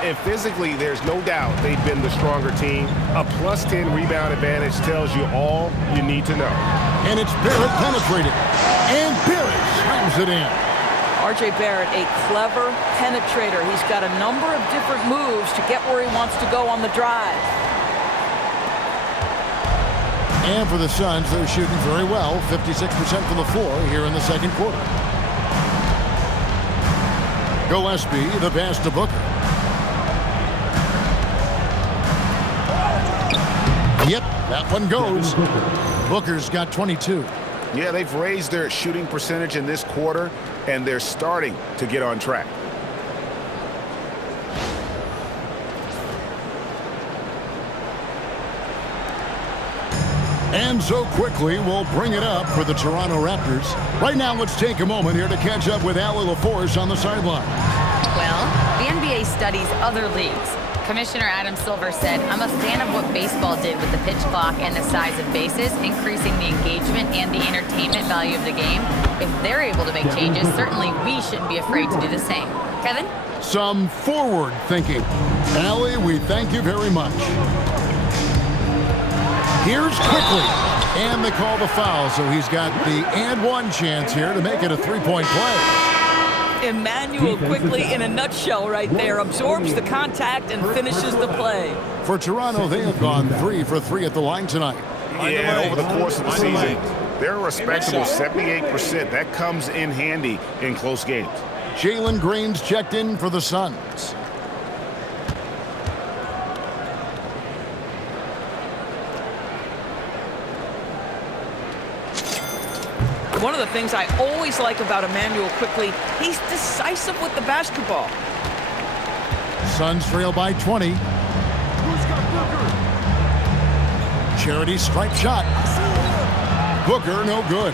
And physically, there's no doubt they've been the stronger team. A +10 rebound advantage tells you all you need to know. And it's Barrett penetrating. And Barrett slams it in. R.J. Barrett, a clever penetrator. He's got a number of different moves to get where he wants to go on the drive. And for the Suns, they're shooting very well. 56% from the floor here in the second quarter. Gillespie, the pass to Booker. Yep, that one goes. Booker's got 22. Yeah, they've raised their shooting percentage in this quarter, and they're starting to get on track. And so quickly, we'll bring it up for the Toronto Raptors. Right now, let's take a moment here to catch up with Allie LaForce on the sideline. Well, the NBA studies other leagues. Commissioner Adam Silver said, "I'm a fan of what baseball did with the pitch clock and the size of bases, increasing the engagement and the entertainment value of the game. If they're able to make changes, certainly we shouldn't be afraid to do the same." Kevin? Some forward thinking. Allie, we thank you very much. Here's Quickly. And they call the foul, so he's got the and one chance here to make it a three-point play. Emmanuel Quickly in a nutshell right there. Absorbs the contact and finishes the play. For Toronto, they have gone 3 for 3 at the line tonight. Yeah, over the course of the season, they're a respectable 78%. That comes in handy in close games. Jalen Green's checked in for the Suns. One of the things I always like about Emmanuel Quickly, he's decisive with the basketball. Suns trail by 20. Charity stripe shot. Booker, no good.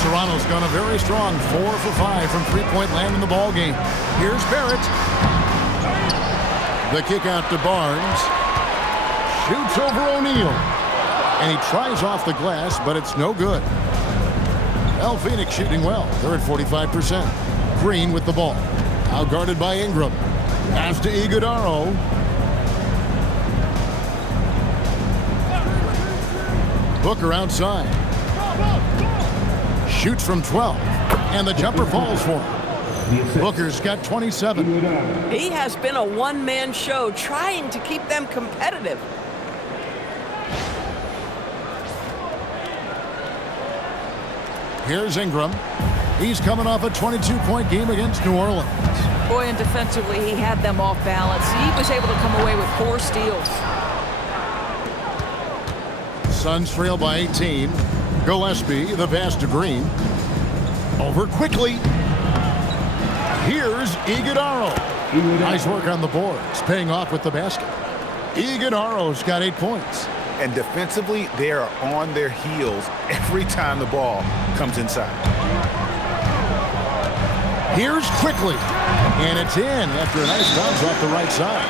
Toronto's gone a very strong 4 for 5 from three-point land in the ball game. Here's Barrett. The kick out to Barnes. Shoots over O'Neal. And he tries off the glass, but it's no good. Well, Phoenix shooting well. They're at 45%. Green with the ball. Now guarded by Ingram. Pass to Iguodaro. Booker outside. Shoots from 12. And the jumper falls for him. Booker's got 27. He has been a one-man show trying to keep them competitive. Here's Ingram. He's coming off a 22-point game against New Orleans. Boy, and defensively, he had them off balance. He was able to come away with 4 steals. Suns trail by 18. Gillespie, the pass to Green. Over quickly. Here's Iguodala. Nice work on the boards, paying off with the basket. Iguodala's got 8 points. And defensively, they are on their heels every time the ball comes inside. Here's quickly. And it's in after a nice bounce off the right side.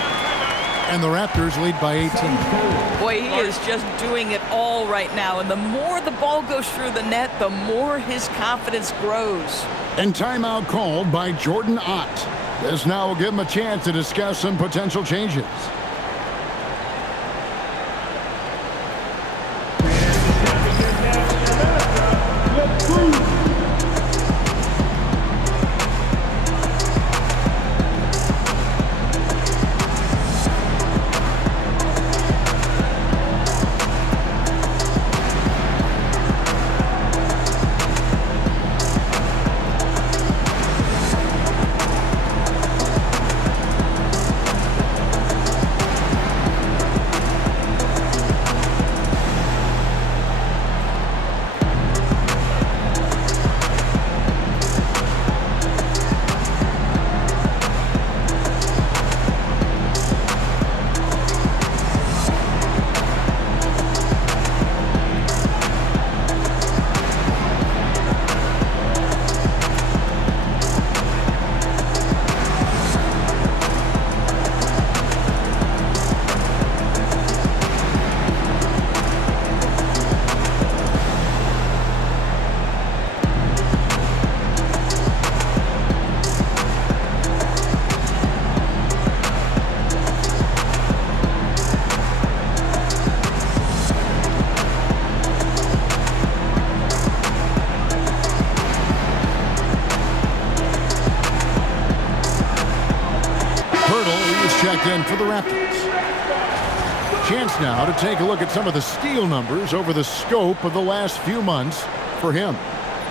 And the Raptors lead by 18. Boy, he is just doing it all right now. And the more the ball goes through the net, the more his confidence grows. And timeout called by Jordan Ott. This now will give him a chance to discuss some potential changes. Checked in for the Raptors. Chance now to take a look at some of the steal numbers over the scope of the last few months for him.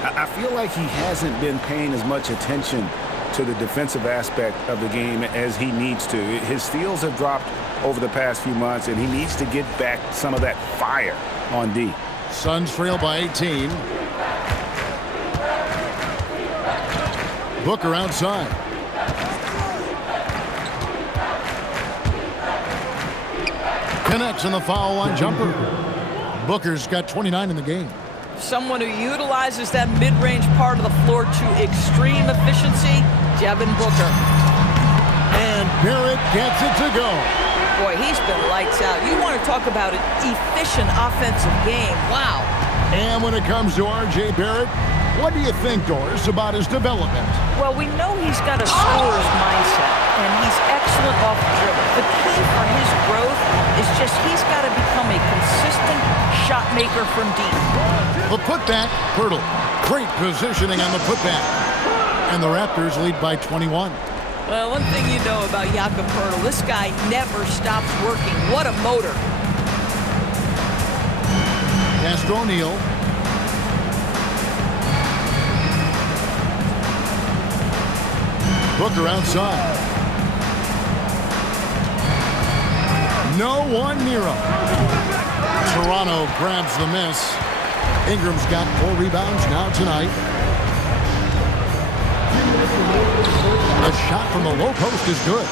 I feel like he hasn't been paying as much attention to the defensive aspect of the game as he needs to. His steals have dropped over the past few months, and he needs to get back some of that fire on D. Suns trail by 18. Booker outside. Connects in the foul line jumper. Booker's got 29 in the game. Someone who utilizes that mid-range part of the floor to extreme efficiency, Devin Booker. And Barrett gets it to go. Boy, he's been lights out. You want to talk about an efficient offensive game. Wow. And when it comes to R.J. Barrett, what do you think, Doris, about his development? Well, we know he's got a scorer's mindset, and he's excellent off the dribble. The key for his growth is just he's got to become a consistent shot maker from deep. The putback, Pirtle. Great positioning on the putback. And the Raptors lead by 21. Well, one thing you know about Jakob Pirtle, this guy never stops working. What a motor. Castro O'Neal. Booker outside. No one near him. Toronto grabs the miss. Ingram's got 4 rebounds now tonight. A shot from the low post is good.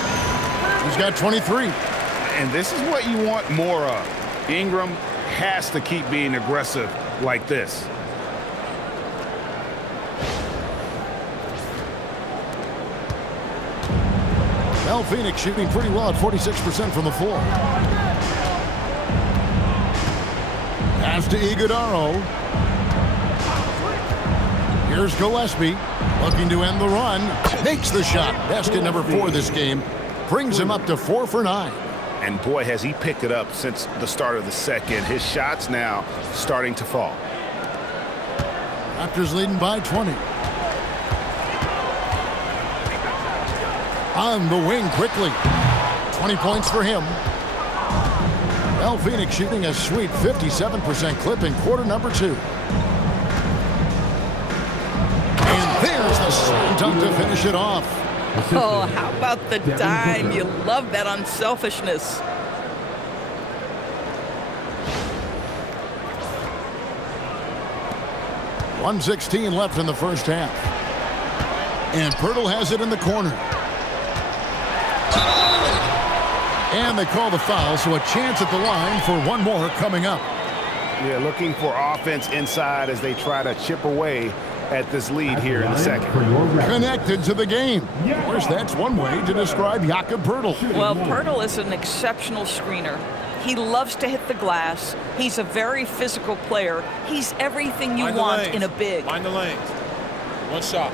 He's got 23. And this is what you want more of. Ingram has to keep being aggressive like this. Well, Phoenix shooting pretty well at 46% from the floor. Pass to Iguodala. Here's Gillespie, looking to end the run. Makes the shot. Basket number 4 this game. Brings him up to 4 for 9. And boy, has he picked it up since the start of the second. His shots now starting to fall. Raptors leading by 20. On the wing quickly. 20 points for him. Well, Phoenix shooting a sweet 57% clip in quarter number 2. And there's the slam dunk to finish it off. Oh, how about the dime? You love that unselfishness. .116 left in the first half. And Pirtle has it in the corner. And they call the foul, so a chance at the line for one more coming up. Yeah, looking for offense inside as they try to chip away at this lead here in the second. Connected to the game. Of course, that's one way to describe Jakob Pirtle. Well, Pirtle is an exceptional screener. He loves to hit the glass. He's a very physical player. He's everything you want in a big. Mind the lanes. One shot.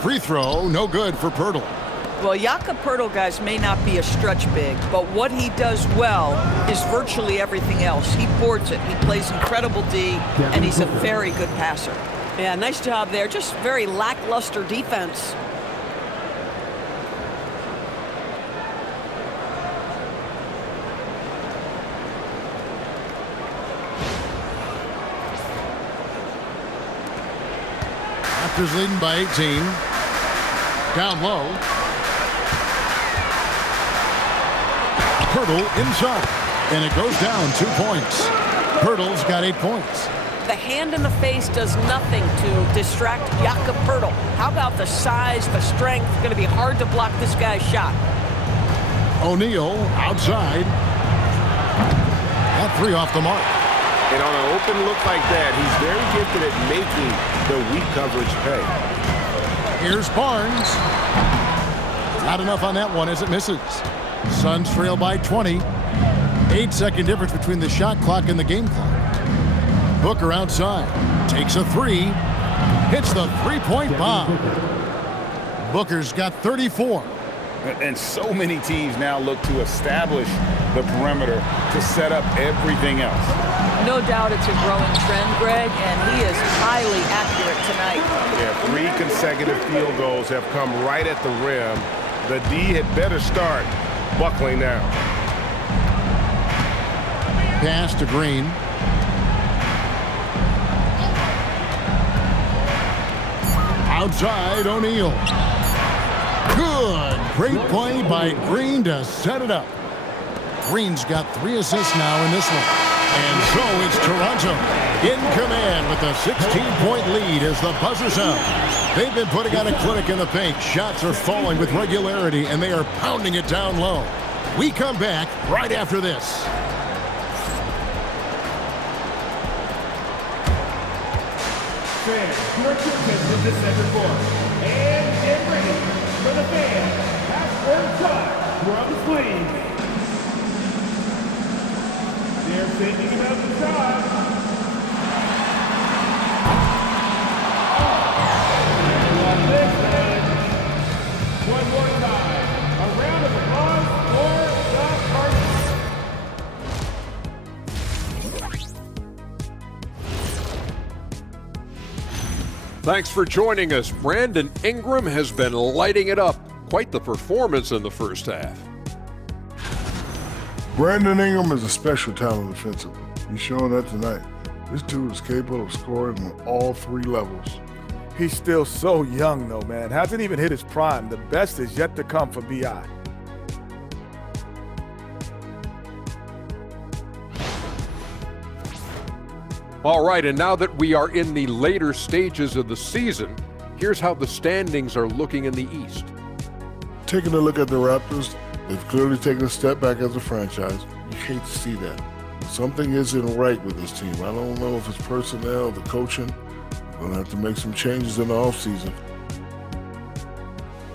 Free throw, no good for Pirtle. Well, Jakob Pirtle, guys, may not be a stretch big, but what he does well is virtually everything else. He boards it, he plays incredible D, and he's a very good passer. Yeah, nice job there. Just very lackluster defense. Raptors leading by 18. Down low. Pirtle inside. And it goes down 2 points. Pirtle's got 8 points. The hand in the face does nothing to distract Jakob Pirtle. How about the size, the strength? Going to be hard to block this guy's shot. O'Neal outside. That three off the mark. And on an open look like that, he's very gifted at making the weak coverage pay. Here's Barnes. Not enough on that one as it misses. Suns trail by 20. 8-second difference between the shot clock and the game clock. Booker outside. Takes a three. Hits the three-point bomb. Booker's got 34. And so many teams now look to establish the perimeter to set up everything else. No doubt it's a growing trend, Greg, and he is highly accurate tonight. Yeah, 3 consecutive field goals have come right at the rim. The D had better start buckling now. Pass to Green. Outside, O'Neal. Good. Great play by Green to set it up. Green's got 3 assists now in this one. And so it's Toronto in command with a 16-point lead as the buzzer sounds. They've been putting on a clinic in the paint. Shots are falling with regularity, and they are pounding it down low. We come back right after this. Fans, your attention to second quarter. And get ready for the fans. Half-court time from the sleeve. They're thinking about the shot. And this time, one more time. A round of applause for the Cardinals. Thanks for joining us. Brandon Ingram has been lighting it up. Quite the performance in the first half. Brandon Ingram is a special talent offensively. He's showing that tonight. This dude is capable of scoring on all 3 levels. He's still so young, though, man. Hasn't even hit his prime. The best is yet to come for B.I. All right, and now that we are in the later stages of the season, here's how the standings are looking in the East. Taking a look at the Raptors, they've clearly taken a step back as a franchise. You hate to see that. Something isn't right with this team. I don't know if it's personnel, the coaching. We're going to have to make some changes in the offseason.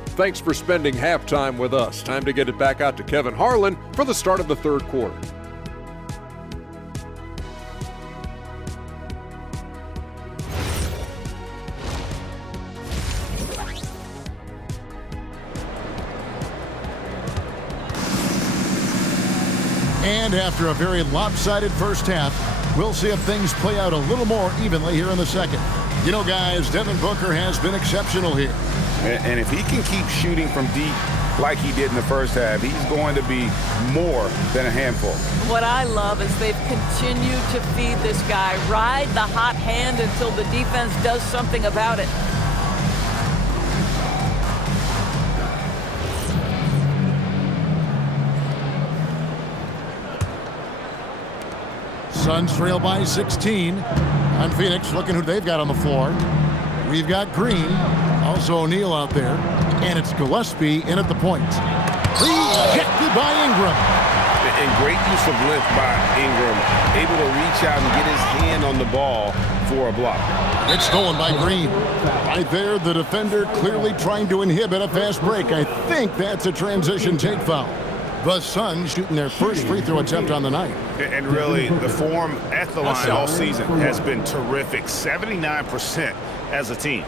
Thanks for spending halftime with us. Time to get it back out to Kevin Harlan for the start of the third quarter. And after a very lopsided first half, we'll see if things play out a little more evenly here in the second. You know, guys, Devin Booker has been exceptional here. And if he can keep shooting from deep like he did in the first half. He's going to be more than a handful. What I love is they've continued to feed this guy. Ride the hot hand until the defense does something about it. Suns trail by 16. On Phoenix, looking who they've got on the floor. We've got Green, also O'Neal out there, and it's Gillespie in at the point. Rejected by Ingram. And great use of length by Ingram, able to reach out and get his hand on the ball for a block. It's stolen by Green. Right there, the defender clearly trying to inhibit a fast break. I think that's a transition take foul. The Suns shooting their first free throw attempt on the night. And really, the form at the line all season has been terrific. 79% as a team.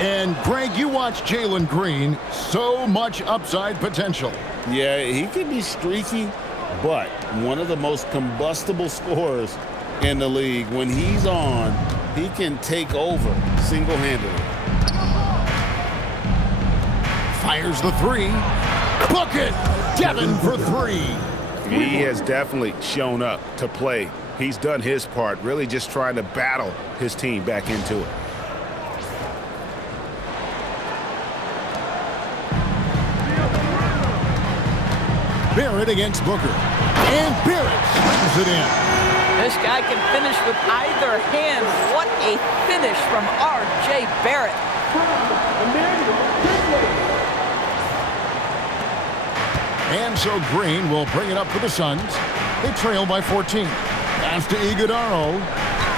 And Greg, you watch Jalen Green, so much upside potential. Yeah, he can be streaky, but one of the most combustible scorers in the league. When he's on, he can take over single-handedly. Fires the three. Bucket! Devin for three. He has definitely shown up to play. He's done his part, really just trying to battle his team back into it. Barrett against Booker. And Barrett slams it in. This guy can finish with either hand. What a finish from R.J. Barrett. And so Green will bring it up for the Suns. They trail by 14. Pass to Iguodaro.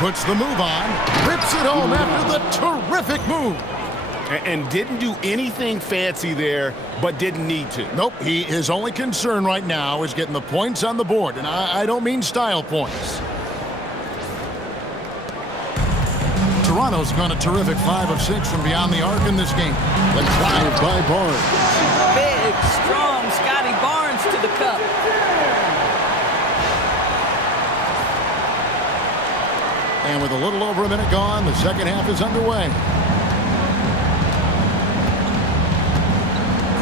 Puts the move on. Rips it home after the terrific move. And didn't do anything fancy there, but didn't need to. Nope, his only concern right now is getting the points on the board, and I don't mean style points. Toronto's gone a terrific 5 of 6 from beyond the arc in this game. The drive by Barnes. Big, strong Scotty Barnes to the cup. And with a little over a minute gone, the second half is underway.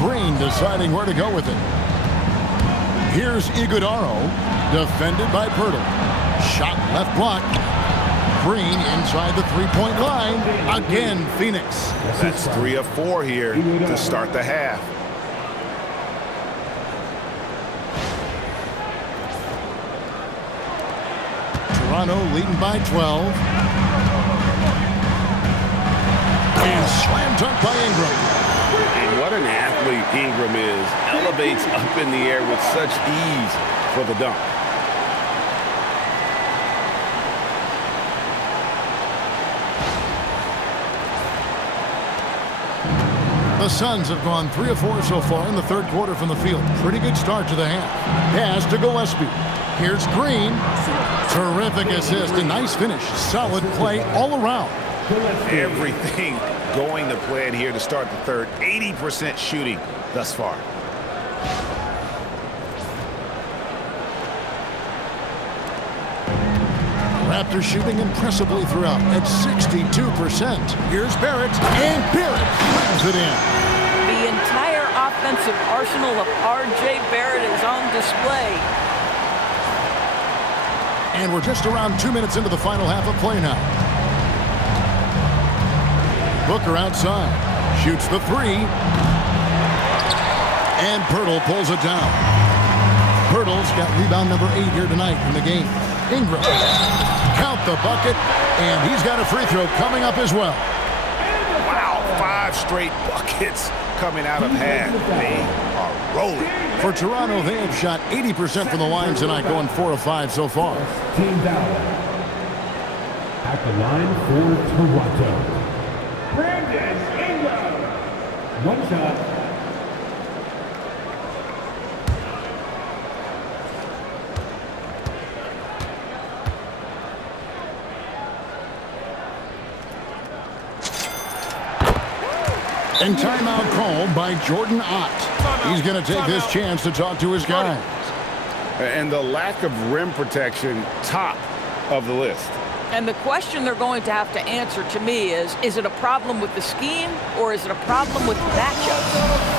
Green deciding where to go with it. Here's Iguodaro, defended by Pirtle. Shot left block. Green inside the three-point line. Again, Phoenix. That's 3 of 4 here to start the half. Toronto leading by 12. And slam dunk by Ingram. And what an athlete Ingram is. Elevates up in the air with such ease for the dunk. The Suns have gone 3 of 4 so far in the third quarter from the field. Pretty good start to the half. Pass to Gillespie. Here's Green. Terrific assist. A nice finish. Solid play all around. Everything going to plan here to start the third. 80% shooting thus far. Raptors shooting impressively throughout at 62%. Here's Barrett, and Barrett slams it in. The entire offensive arsenal of R.J. Barrett is on display. And we're just around 2 minutes into the final half of play now. Booker outside, shoots the three, and Pirtle pulls it down. Pirtle's got rebound number 8 here tonight in the game. Ingram, count the bucket, and he's got a free throw coming up as well. Wow, 5 straight buckets coming out of half. They are rolling. For Toronto, they have shot 80% from the line tonight, going 4 of 5 so far. Team foul. At the line for Toronto, Brandon Ingram. One shot. And timeout called by Jordan Ott. He's going to take this chance to talk to his guys. And the lack of rim protection, top of the list. And the question they're going to have to answer to me is it a problem with the scheme or is it a problem with matchups?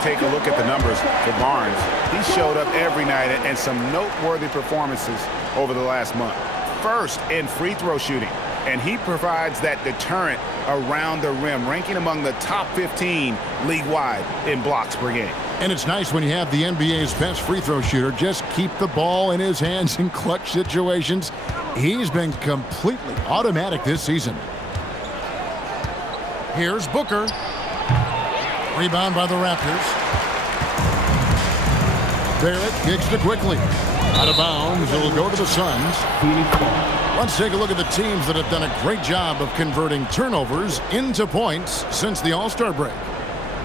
Take a look at the numbers for Barnes. He showed up every night and some noteworthy performances over the last month. First in free throw shooting, and he provides that deterrent around the rim, ranking among the top 15 league-wide in blocks per game. And it's nice when you have the NBA's best free throw shooter just keep the ball in his hands in clutch situations. He's been completely automatic this season. Here's Booker. Rebound by the Raptors. Barrett kicks it quickly. Out of bounds. It will go to the Suns. Let's take a look at the teams that have done a great job of converting turnovers into points since the All-Star break.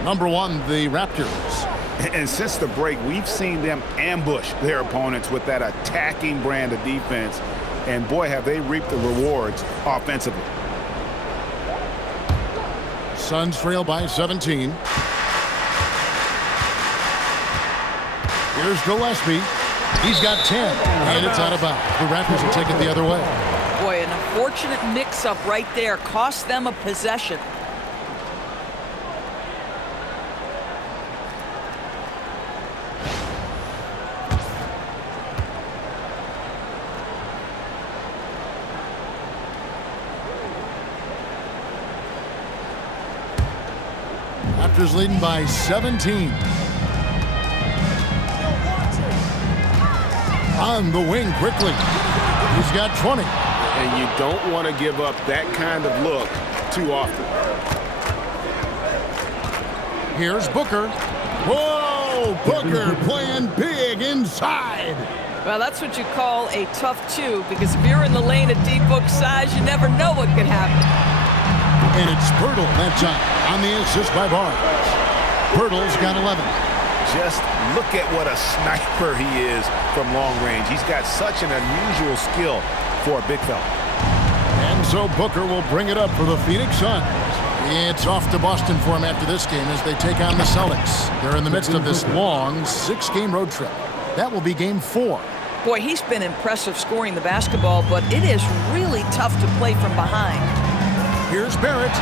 Number one, the Raptors. And since the break, we've seen them ambush their opponents with that attacking brand of defense. And boy, have they reaped the rewards offensively. Suns trail by 17. Here's Gillespie. He's got 10, and it's out of bounds. The Raptors will take it the other way. Boy, an unfortunate mix-up right there cost them a possession. Raptors leading by 17. On the wing quickly. He's got 20. And you don't want to give up that kind of look too often. Here's Booker. Whoa! Booker playing big inside. Well, that's what you call a tough two, because if you're in the lane at D-Book size, you never know what could happen. And it's Pirtle that time on the assist by Barnes. Pirtle's got 11. Just look at what a sniper he is from long range. He's got such an unusual skill for a big fella. And so Booker will bring it up for the Phoenix Suns. It's off to Boston for him after this game as they take on the Celtics. They're in the midst of this long 6-game road trip. That will be game 4. Boy, he's been impressive scoring the basketball, but it is really tough to play from behind. Here's Barrett.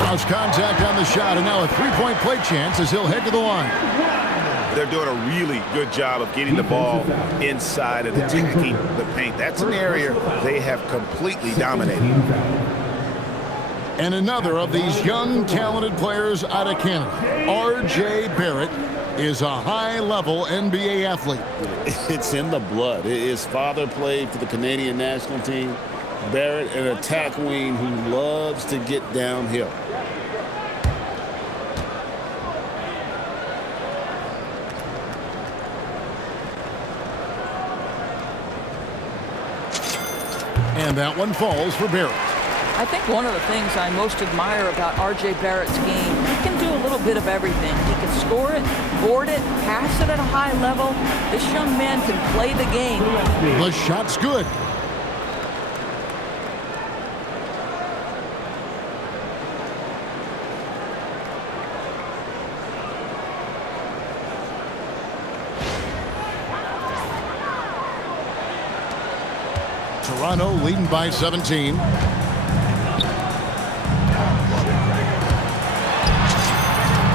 Lost contact on the shot, and now a three-point play chance as he'll head to the line. They're doing a really good job of getting the ball inside and attacking the paint. That's an area they have completely dominated. And another of these young, talented players out of Canada, R.J. Barrett, is a high-level NBA athlete. It's in the blood. His father played for the Canadian national team. Barrett, an attack wing who loves to get downhill. And that one falls for Barrett. I think one of the things I most admire about R.J. Barrett's game, he can do a little bit of everything. He can score it, board it, pass it at a high level. This young man can play the game. The shot's good. Toronto leading by 17.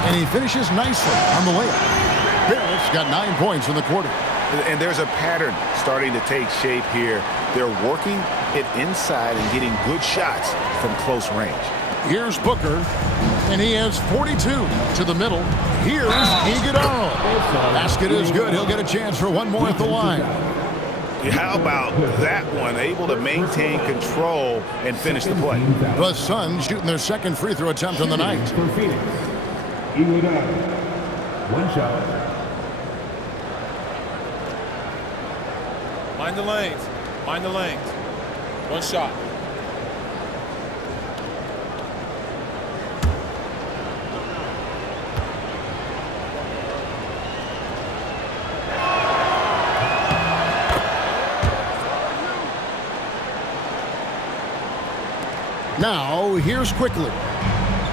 And he finishes nicely on the layup. Barrett's got 9 points in the quarter. And there's a pattern starting to take shape here. They're working it inside and getting good shots from close range. Here's Booker, and he has 42 to the middle. Here's Iguodala. Basket is good. He'll get a chance for one more at the line. How about that one? Able to maintain control and finish the play. The Suns shooting their second free throw attempt on the night. For Phoenix, Iguodala. One shot. Mind the lanes. Mind the lanes. One shot. Now, here's Quickly.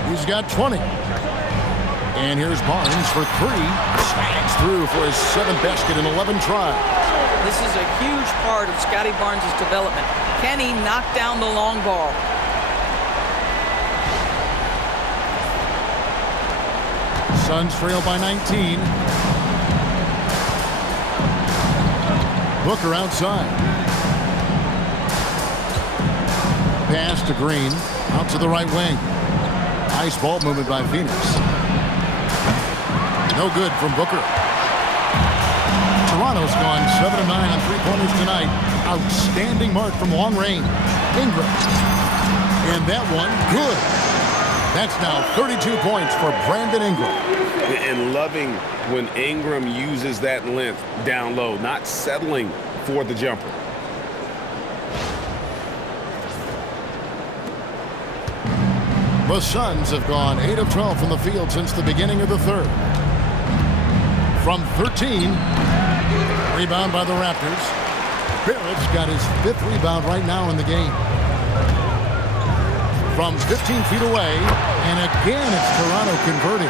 He's got 20. And here's Barnes for 3. Smags through for his 7th basket in 11 tries. This is a huge part of Scotty Barnes' development. Can he knock down the long ball? Suns trail by 19. Booker outside. Pass to Green. Out to the right wing. Nice ball movement by Phoenix. No good from Booker. Toronto's gone 7 of 9 on three-pointers tonight. Outstanding mark from long range. Ingram. And that one, good. That's now 32 points for Brandon Ingram. And loving when Ingram uses that length down low, not settling for the jumper. The Suns have gone 8 of 12 from the field since the beginning of the third. From 13, rebound by the Raptors. Barrett's got his 5th rebound right now in the game. From 15 feet away, and again it's Toronto converting.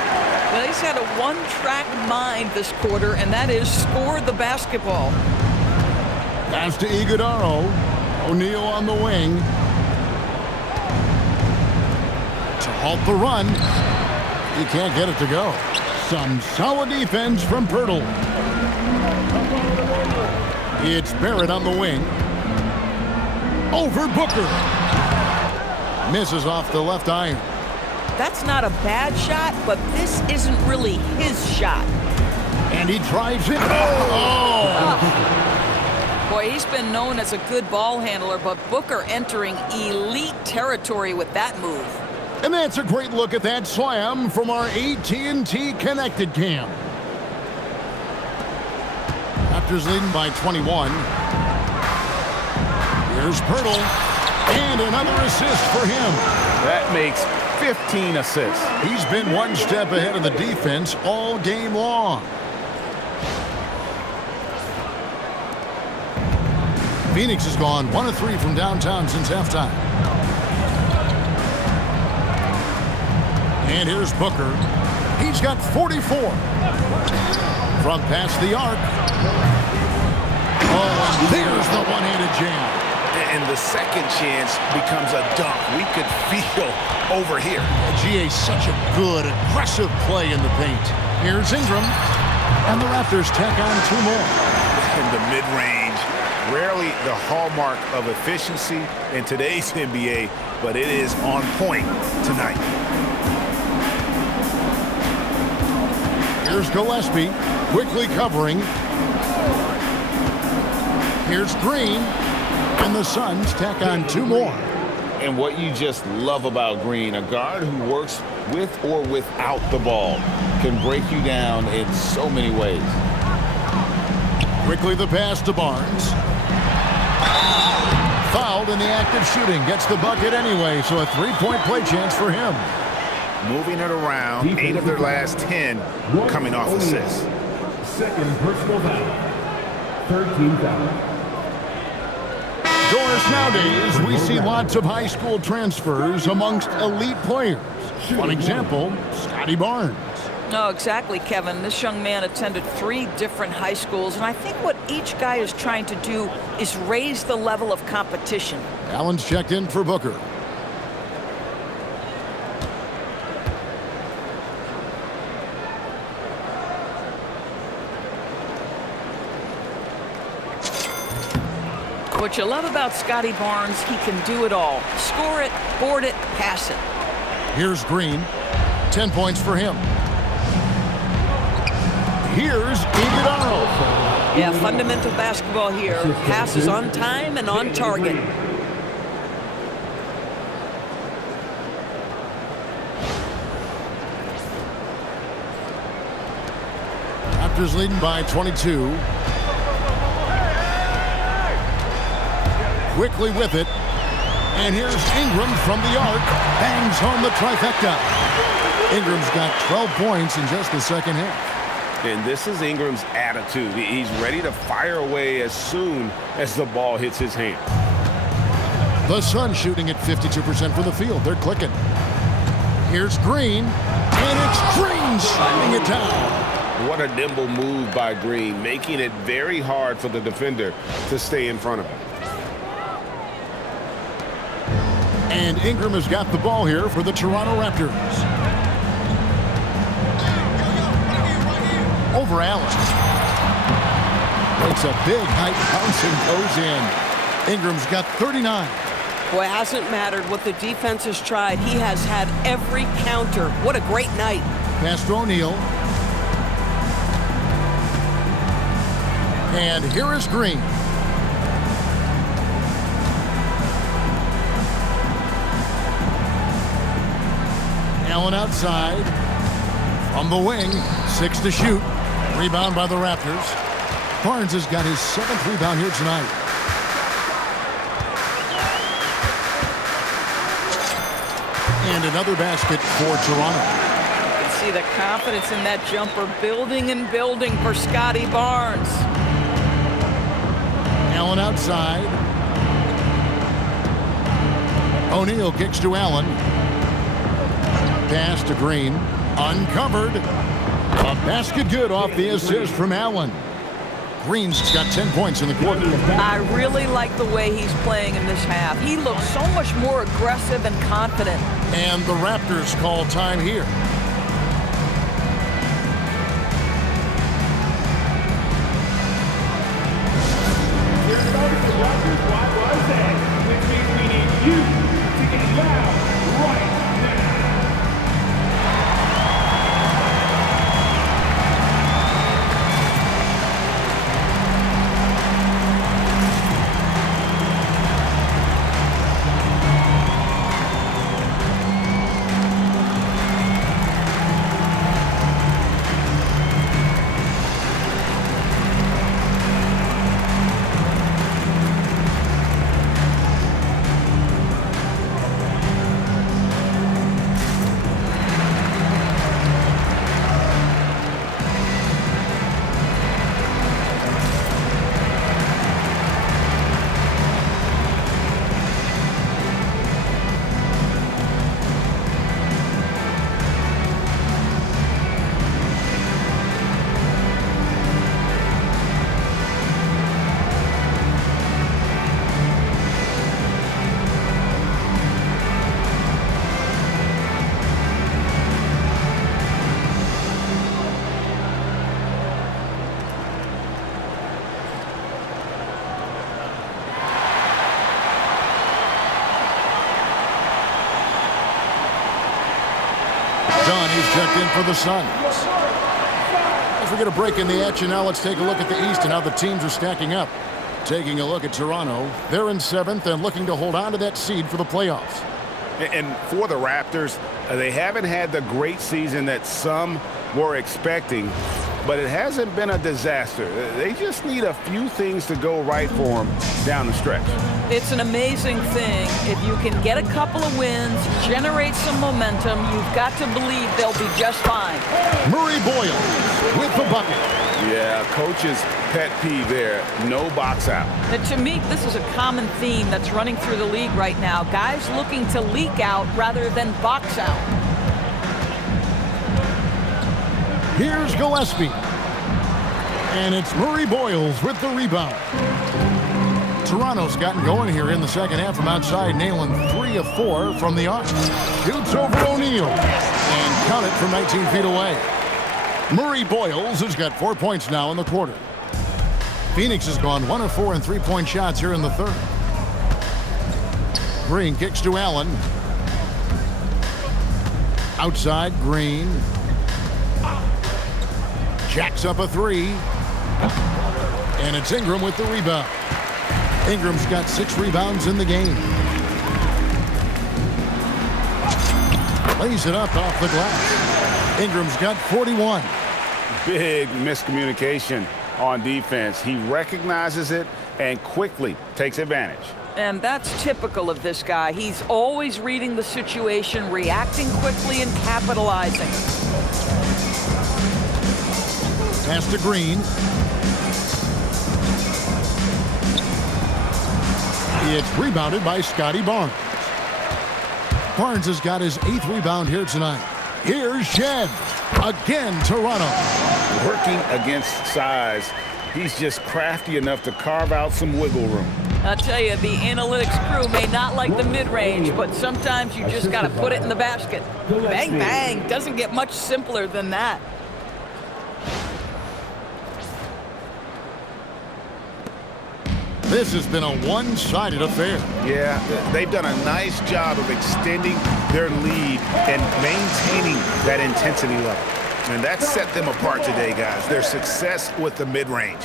Well, he's had a one-track mind this quarter, and that is score the basketball. Pass to Iguodala. O'Neal on the wing. To halt the run. He can't get it to go. Some solid defense from Pirtle. It's Barrett on the wing. Over Booker. Misses off the left iron. That's not a bad shot, but this isn't really his shot. And he drives it. Boy, he's been known as a good ball handler, but Booker entering elite territory with that move. And that's a great look at that slam from our AT&T Connected Cam. Raptors leading by 21. Here's Pirtle. And another assist for him. That makes 15 assists. He's been one step ahead of the defense all game long. Phoenix has gone 1 of 3 from downtown since halftime. And here's Booker. He's got 44. From past the arc. Oh, and there's the one-handed jam. And the second chance becomes a dunk. We could feel over here. GA, such a good, aggressive play in the paint. Here's Ingram. And the Raptors tack on 2 more. In the mid-range, rarely the hallmark of efficiency in today's NBA, but it is on point tonight. Here's Gillespie, quickly covering. Here's Green, and the Suns tack on 2 more. And what you just love about Green, a guard who works with or without the ball, can break you down in so many ways. Quickly the pass to Barnes. Fouled in the act of shooting, gets the bucket anyway, so a 3-point play chance for him. Moving it around, 8 of their last 10 coming off assists. Second personal foul. 13 foul. Doris, nowadays, we see lots of high school transfers amongst elite players. One example, Scotty Barnes. No, exactly, Kevin. This young man attended 3 different high schools, and I think what each guy is trying to do is raise the level of competition. Allen's checked in for Booker. What you love about Scotty Barnes, he can do it all. Score it, board it, pass it. Here's Green. 10 points for him. Here's Iguodala. Yeah, fundamental basketball here. Passes on time and on target. Raptors leading by 22. Quickly with it. And here's Ingram from the arc. Bangs home the trifecta. Ingram's got 12 points in just the second half. And this is Ingram's attitude. He's ready to fire away as soon as the ball hits his hand. The Suns shooting at 52% from the field. They're clicking. Here's Green. And it's Green slamming it down. What a nimble move by Green, making it very hard for the defender to stay in front of him. And Ingram has got the ball here for the Toronto Raptors. Over Allen. Takes a big height bounce and goes in. Ingram's got 39. Boy, it hasn't mattered what the defense has tried. He has had every counter. What a great night. Pass to O'Neal. And here is Green. Allen outside. From the wing. 6 to shoot. Rebound by the Raptors. Barnes has got his 7th rebound here tonight. And another basket for Toronto. You can see the confidence in that jumper building and building for Scotty Barnes. Allen outside. O'Neal kicks to Allen. Pass to Green. Uncovered. A basket good off the assist from Allen. Green's got 10 points in the quarter. I really like the way he's playing in this half. He looks so much more aggressive and confident. And the Raptors call time here. Here comes the Raptors Y-Y-Z, which means we need you to get loud right now. He's checked in for the Suns. As we get a break in the action now, let's take a look at the East and how the teams are stacking up. Taking a look at Toronto, they're in 7th and looking to hold on to that seed for the playoffs. And for the Raptors, they haven't had the great season that some were expecting, but it hasn't been a disaster. They just need a few things to go right for them down the stretch. It's an amazing thing. If you can get a couple of wins, generate some momentum, you've got to believe they'll be just fine. Murray Boyle with the bucket. Yeah, coach's pet peeve there, no box out. And to me, this is a common theme that's running through the league right now. Guys looking to leak out rather than box out. Here's Gillespie. And it's Murray Boyles with the rebound. Toronto's gotten going here in the second half from outside, nailing 3 of 4 from the arc. Shoots over O'Neal and count it from 19 feet away. Murray Boyles has got 4 points now in the quarter. Phoenix has gone 1 of 4 in three-point shots here in the third. Green kicks to Allen. Outside, Green. Jacks up a 3. And it's Ingram with the rebound. Ingram's got 6 rebounds in the game. Lays it up off the glass. Ingram's got 41. Big miscommunication on defense. He recognizes it and quickly takes advantage. And that's typical of this guy. He's always reading the situation, reacting quickly, and capitalizing. Pass to Green. It's rebounded by Scotty Barnes. Barnes has got his 8th rebound here tonight. Here's Shed. Again, Toronto. Working against size, he's just crafty enough to carve out some wiggle room. I'll tell you, the analytics crew may not like the mid-range, but sometimes you just got to put it in the basket. Bang, bang. Doesn't get much simpler than that. This has been a one-sided affair. Yeah, they've done a nice job of extending their lead and maintaining that intensity level. And that set them apart today, guys. Their success with the mid-range.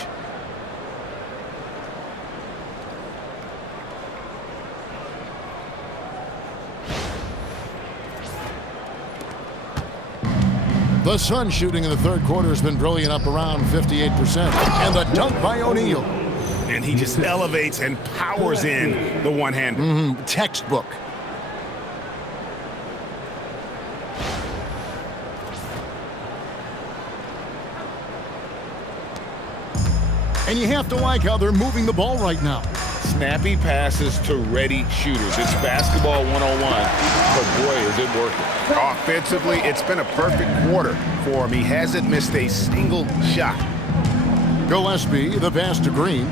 The Sun shooting in the third quarter has been brilliant, up around 58%. And the dunk by O'Neal. And he just elevates and powers in the one-hander. Textbook. And you have to like how they're moving the ball right now. Snappy passes to ready shooters. It's basketball 101, but boy, is it working. Offensively, it's been a perfect quarter for him. He hasn't missed a single shot. Gillespie, the pass to Green.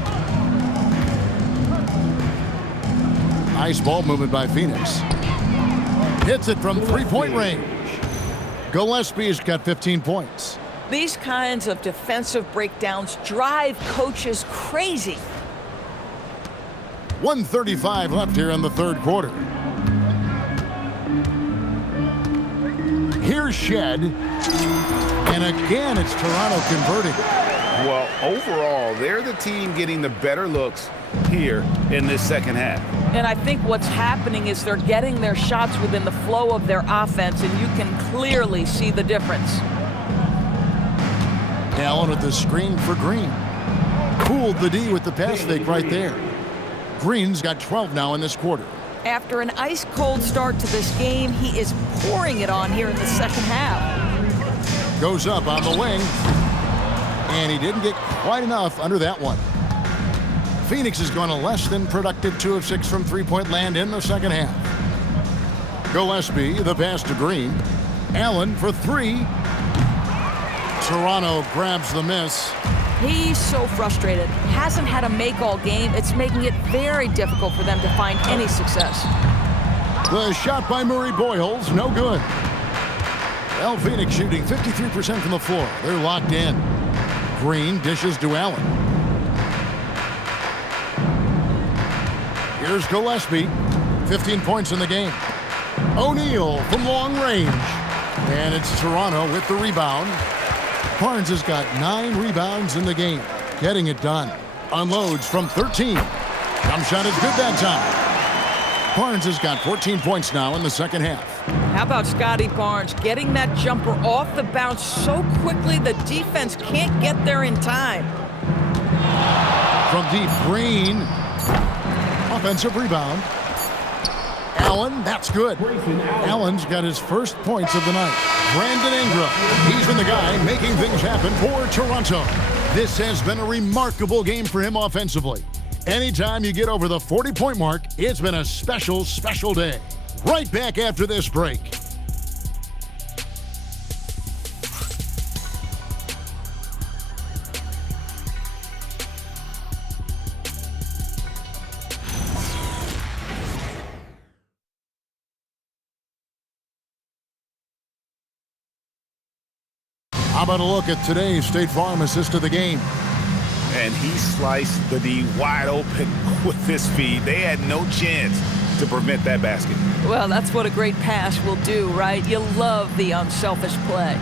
Nice ball movement by Phoenix. Hits it from three-point range. Gillespie's got 15 points. These kinds of defensive breakdowns drive coaches crazy. 1:35 left here in the third quarter. Here's Shed. And again, it's Toronto converting. Well, overall, they're the team getting the better looks here in this second half. And I think what's happening is they're getting their shots within the flow of their offense, and you can clearly see the difference. Allen with the screen for Green. Cooled the D with the pass fake right there. Green's got 12 now in this quarter. After an ice-cold start to this game, he is pouring it on here in the second half. Goes up on the wing. And he didn't get quite enough under that one. Phoenix has gone a less than productive 2 of 6 from three-point land in the second half. Gillespie, the pass to Green. Allen for 3. Toronto grabs the miss. He's so frustrated. Hasn't had a make all game. It's making it very difficult for them to find any success. The shot by Murray Boyles, no good. Well, Phoenix shooting 53% from the floor. They're locked in. Green dishes to Allen. Here's Gillespie. 15 points in the game. O'Neal from long range. And it's Toronto with the rebound. Barnes has got 9 rebounds in the game. Getting it done. Unloads from 13. Jump shot is good that time. Barnes has got 14 points now in the second half. How about Scotty Barnes getting that jumper off the bounce so quickly the defense can't get there in time. From deep, Green. Offensive rebound. Allen, that's good. Allen's got his first points of the night. Brandon Ingram, he's been the guy making things happen for Toronto. This has been a remarkable game for him offensively. Anytime you get over the 40-point mark, it's been a special, special day. Right back after this break. How about a look at today's State Farm assist of the game? And he sliced the D wide open with his feet. They had no chance to prevent that basket. Well, that's what a great pass will do, right? You love the unselfish play.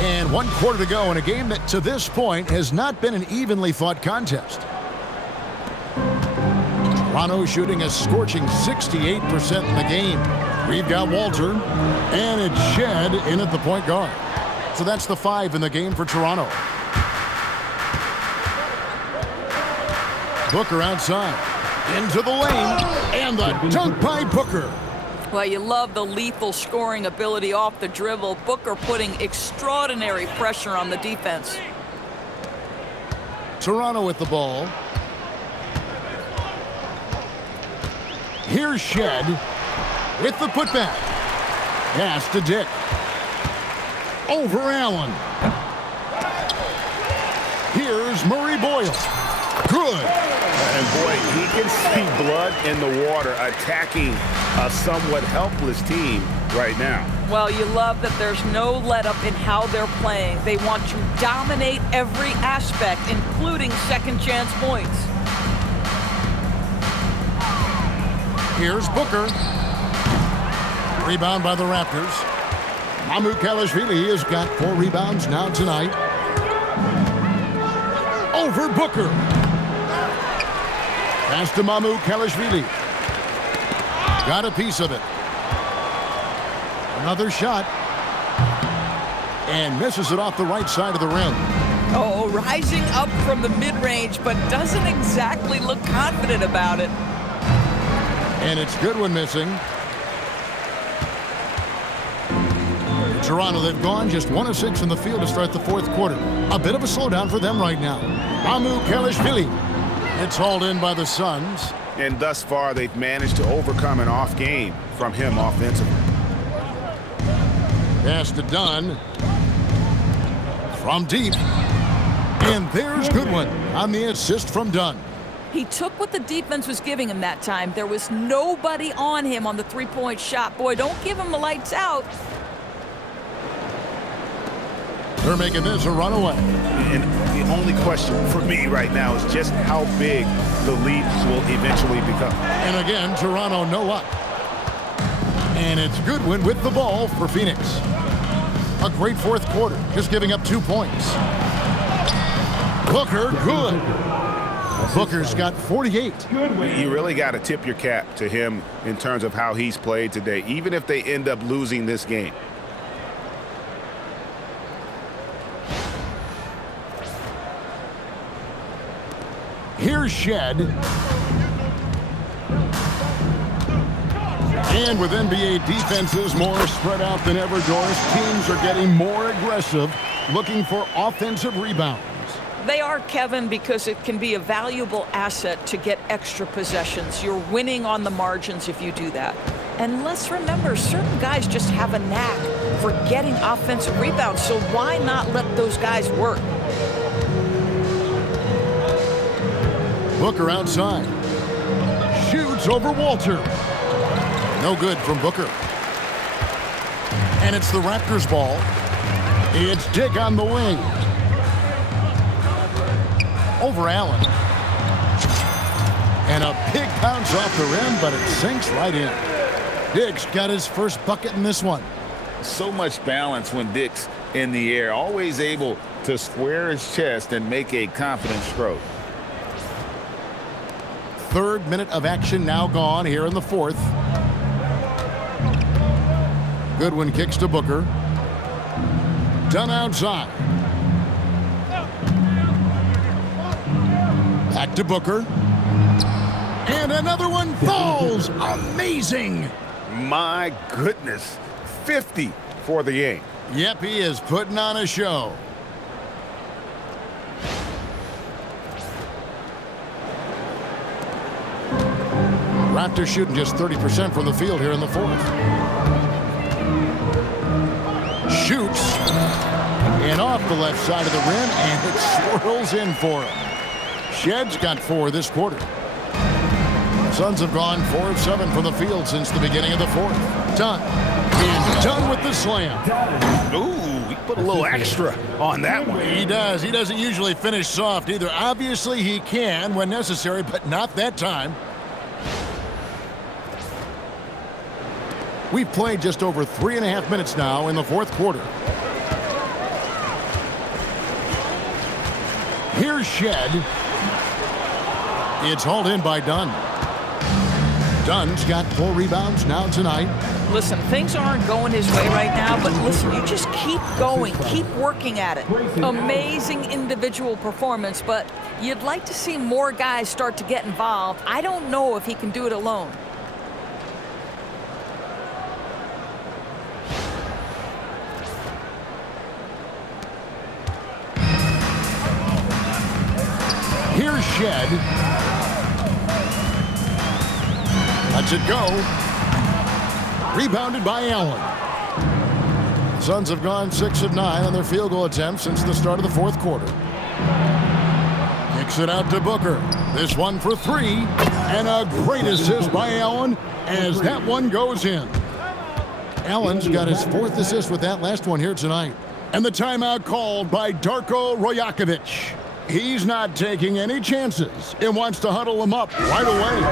And 1 quarter to go in a game that to this point has not been an evenly fought contest. Toronto shooting a scorching 68% in the game. We've got Walter, and it's Shed in at the point guard. So that's the 5 in the game for Toronto. Booker outside, into the lane, and the dunk by Booker. Well, you love the lethal scoring ability off the dribble. Booker putting extraordinary pressure on the defense. Toronto with the ball. Here's Shed with the putback. Pass to Dick. Over Allen. Here's Murray Boyle. Good. And boy, he can see blood in the water attacking a somewhat helpless team right now. Well, you love that there's no let-up in how they're playing. They want to dominate every aspect, including second-chance points. Here's Booker. Rebound by the Raptors. Mamukelashvili has got 4 rebounds now tonight. Over Booker. Pass to Mamukelashvili. Got a piece of it. Another shot. And misses it off the right side of the rim. Oh, rising up from the mid-range, but doesn't exactly look confident about it. And it's Goodwin missing. Toronto, they've gone just 1 of 6 in the field to start the 4th quarter. A bit of a slowdown for them right now. Mamukelashvili. It's hauled in by the Suns. And thus far, they've managed to overcome an off game from him offensively. Pass to Dunn. From deep. And there's Goodwin on the assist from Dunn. He took what the defense was giving him that time. There was nobody on him on the three-point shot. Boy, don't give him the lights out. They're making this a runaway. And the only question for me right now is just how big the lead will eventually become. And again, Toronto no up. And it's Goodwin with the ball for Phoenix. A great 4th quarter, just giving up 2 points. Booker, good. Booker's got 48. You really got to tip your cap to him in terms of how he's played today, even if they end up losing this game. Here's Shed. And with NBA defenses more spread out than ever, Doris, teams are getting more aggressive, looking for offensive rebounds. They are, Kevin, because it can be a valuable asset to get extra possessions. You're winning on the margins if you do that. And let's remember, certain guys just have a knack for getting offensive rebounds, so why not let those guys work? Booker outside. Shoots over Walter. No good from Booker. And it's the Raptors ball. It's Dick on the wing. Over Allen. And a big bounce off the rim, but it sinks right in. Dick's got his first bucket in this one. So much balance when Dick's in the air. Always able to square his chest and make a confident stroke. 3rd minute of action now gone here in the 4th. Goodwin kicks to Booker. Dunn outside. Back to Booker. And another one falls. Amazing. My goodness. 50 for the game. Yep, he is putting on a show. Raptors shooting just 30% from the field here in the 4th. Shoots. And off the left side of the rim, and it swirls in for him. Shed's got 4 this quarter. Suns have gone 4 of 7 from the field since the beginning of the 4th. Dunn And done with the slam. Ooh, he put a little extra on that one. He does. He doesn't usually finish soft either. Obviously, he can when necessary, but not that time. We've played just over 3.5 minutes now in the fourth quarter. Here's Shed. It's hauled in by Dunn. Dunn's got 4 rebounds now tonight. Listen, things aren't going his way right now, but listen, you just keep going, keep working at it. Amazing individual performance, but you'd like to see more guys start to get involved. I don't know if he can do it alone. Here's Shed. Lets it go. Rebounded by Allen. Suns have gone 6 of 9 on their field goal attempts since the start of the fourth quarter. Kicks it out to Booker. This one for 3. And a great assist by Allen as that one goes in. Allen's got his 4th assist with that last one here tonight. And the timeout called by Darko Rajakovic. He's not taking any chances and wants to huddle them up right away.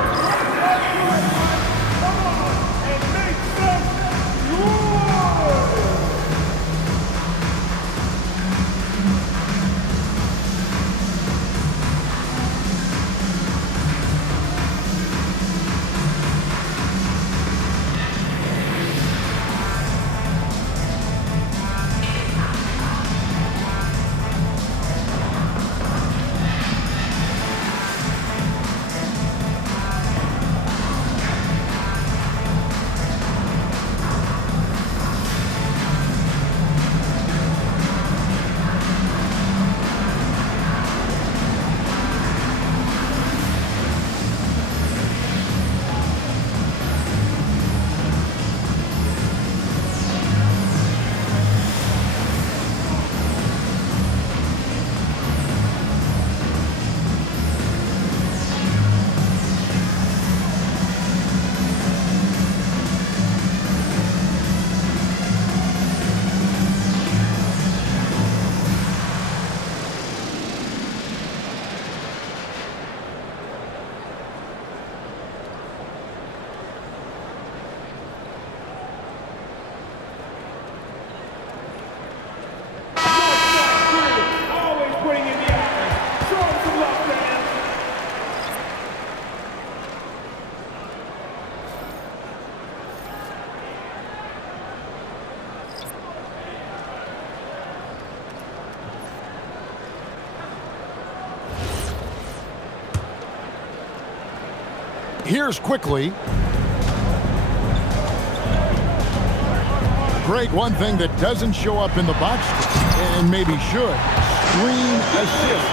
Here's quickly. Greg, one thing that doesn't show up in the box score, and maybe should, screen assists.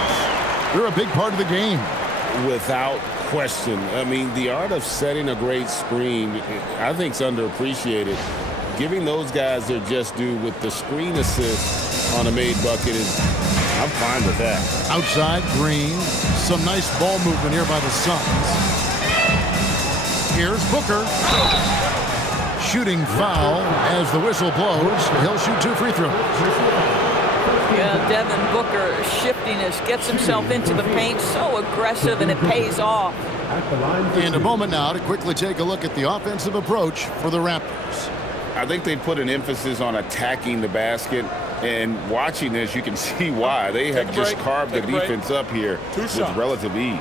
They're a big part of the game. Without question. I mean, the art of setting a great screen, I think, is underappreciated. Giving those guys their just due with the screen assist on a made bucket is, I'm fine with that. Outside, Green. Some nice ball movement here by the Suns. Here's Booker. Shooting foul as the whistle blows. He'll shoot 2 free throws. Yeah, Devin Booker shiftiness gets himself into the paint, so aggressive, and it pays off. And a moment now to quickly take a look at the offensive approach for the Raptors. I think they put an emphasis on attacking the basket, and watching this, you can see why. They have just carved the defense up here with relative ease.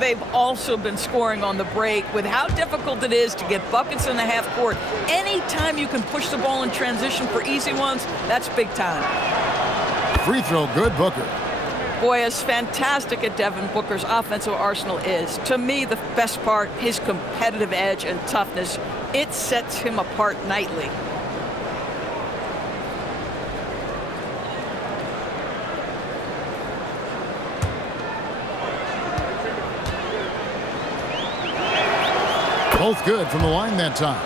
They've also been scoring on the break with how difficult it is to get buckets in the half court. Anytime you can push the ball in transition for easy ones, that's big time. Free throw good, Booker. Boy, as fantastic as Devin Booker's offensive arsenal is, to me the best part, his competitive edge and toughness, it sets him apart nightly. Both good from the line that time.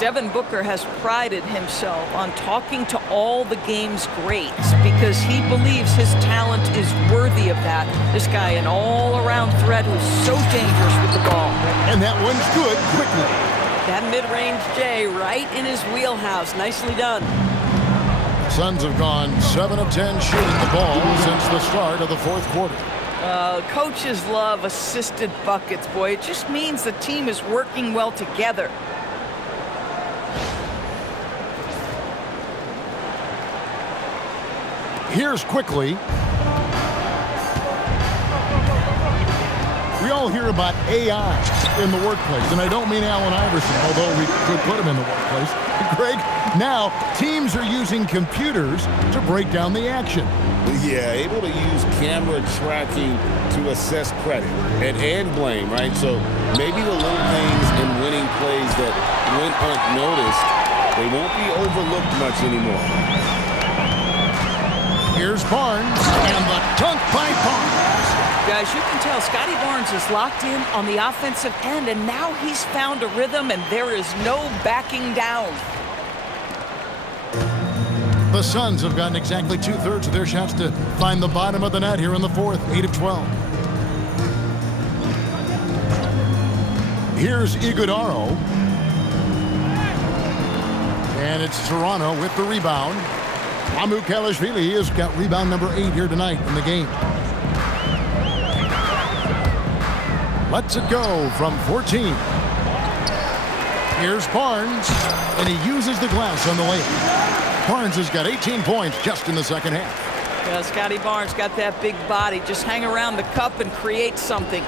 Devin Booker has prided himself on talking to all the game's greats because he believes his talent is worthy of that. This guy, an all-around threat who's so dangerous with the ball. And that one's good quickly. That mid-range J right in his wheelhouse. Nicely done. Suns have gone 7 of 10 shooting the ball since the start of the fourth quarter. Coaches love assisted buckets, boy. It just means the team is working well together. Here's quickly. We all hear about AI in the workplace, and I don't mean Allen Iverson, although we could put him in the workplace. Greg, now teams are using computers to break down the action. Yeah, able to use camera tracking to assess credit and blame, right? So maybe the little things in winning plays that went unnoticed, they won't be overlooked much anymore. Here's Barnes, and the dunk by Barnes. Guys, you can tell Scotty Barnes is locked in on the offensive end, and now he's found a rhythm, and there is no backing down. The Suns have gotten exactly 2/3 of their shots to find the bottom of the net here in the fourth, 8 of 12. Here's Iguodaro. And it's Toronto with the rebound. Mamukelashvili has got rebound number 8 here tonight in the game. Lets it go from 14. Here's Barnes, and he uses the glass on the layup. Barnes has got 18 points just in the second half. Yeah, Scotty Barnes got that big body. Just hang around the cup and create something.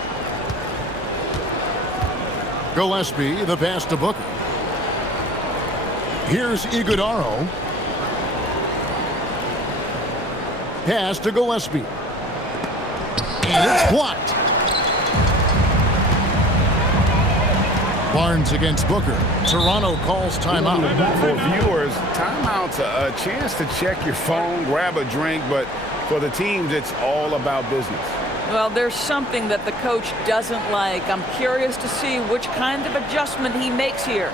Gillespie, the pass to Booker. Here's Iguodaro. Pass to Gillespie. And it's blocked. Barnes against Booker. Toronto calls timeout. For viewers, timeout's a chance to check your phone, grab a drink, but for the teams, it's all about business. Well, there's something that the coach doesn't like. I'm curious to see which kind of adjustment he makes here.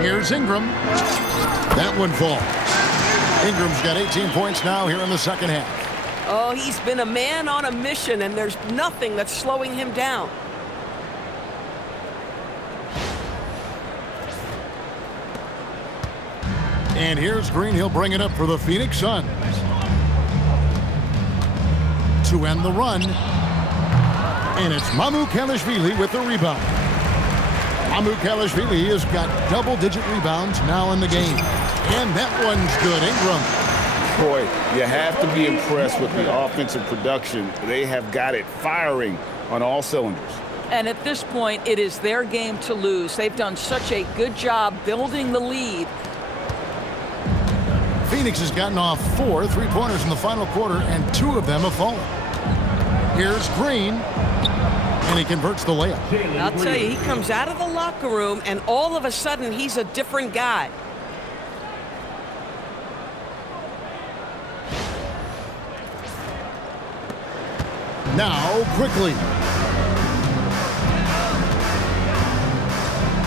Here's Ingram. That one falls. Ingram's got 18 points now here in the second half. Oh, he's been a man on a mission, and there's nothing that's slowing him down. And here's Green. He'll bring it up for the Phoenix Suns. To end the run. And it's Mamukelashvili with the rebound. Mamukelashvili has got double-digit rebounds now in the game. And that one's good. Ingram. Boy, you have to be impressed with the offensive production. They have got it firing on all cylinders. And at this point, it is their game to lose. They've done such a good job building the lead. Phoenix has gotten off 4 3-pointers in the final quarter, and 2 of them have fallen. Here's Green, and he converts the layup. I'll tell you, he comes out of the locker room, and all of a sudden, he's a different guy. Now, quickly.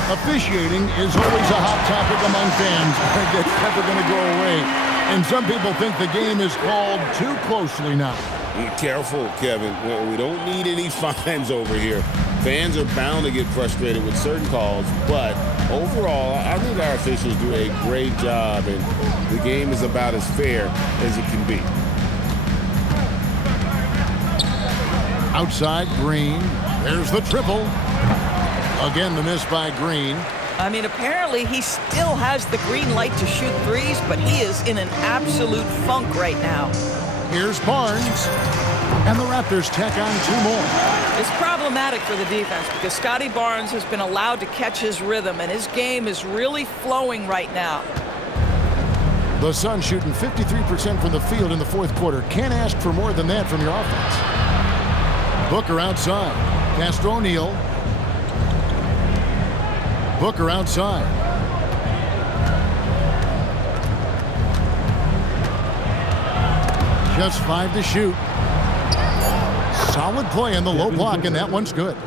Officiating is always a hot topic among fans. It's never going to go away. And some people think the game is called too closely now. Be careful, Kevin. We don't need any fines over here. Fans are bound to get frustrated with certain calls, but overall, I think our officials do a great job, and the game is about as fair as it can be. Outside, Green. There's the triple. Again, the miss by Green. I mean, apparently he still has the green light to shoot threes, but he is in an absolute funk right now. Here's Barnes. And the Raptors tack on 2 more. It's problematic for the defense because Scotty Barnes has been allowed to catch his rhythm, and his game is really flowing right now. The Suns shooting 53% from the field in the 4th quarter. Can't ask for more than that from your offense. Booker outside. Castro O'Neal. Booker outside. Just 5 to shoot. Solid play in the low block, and that one's good.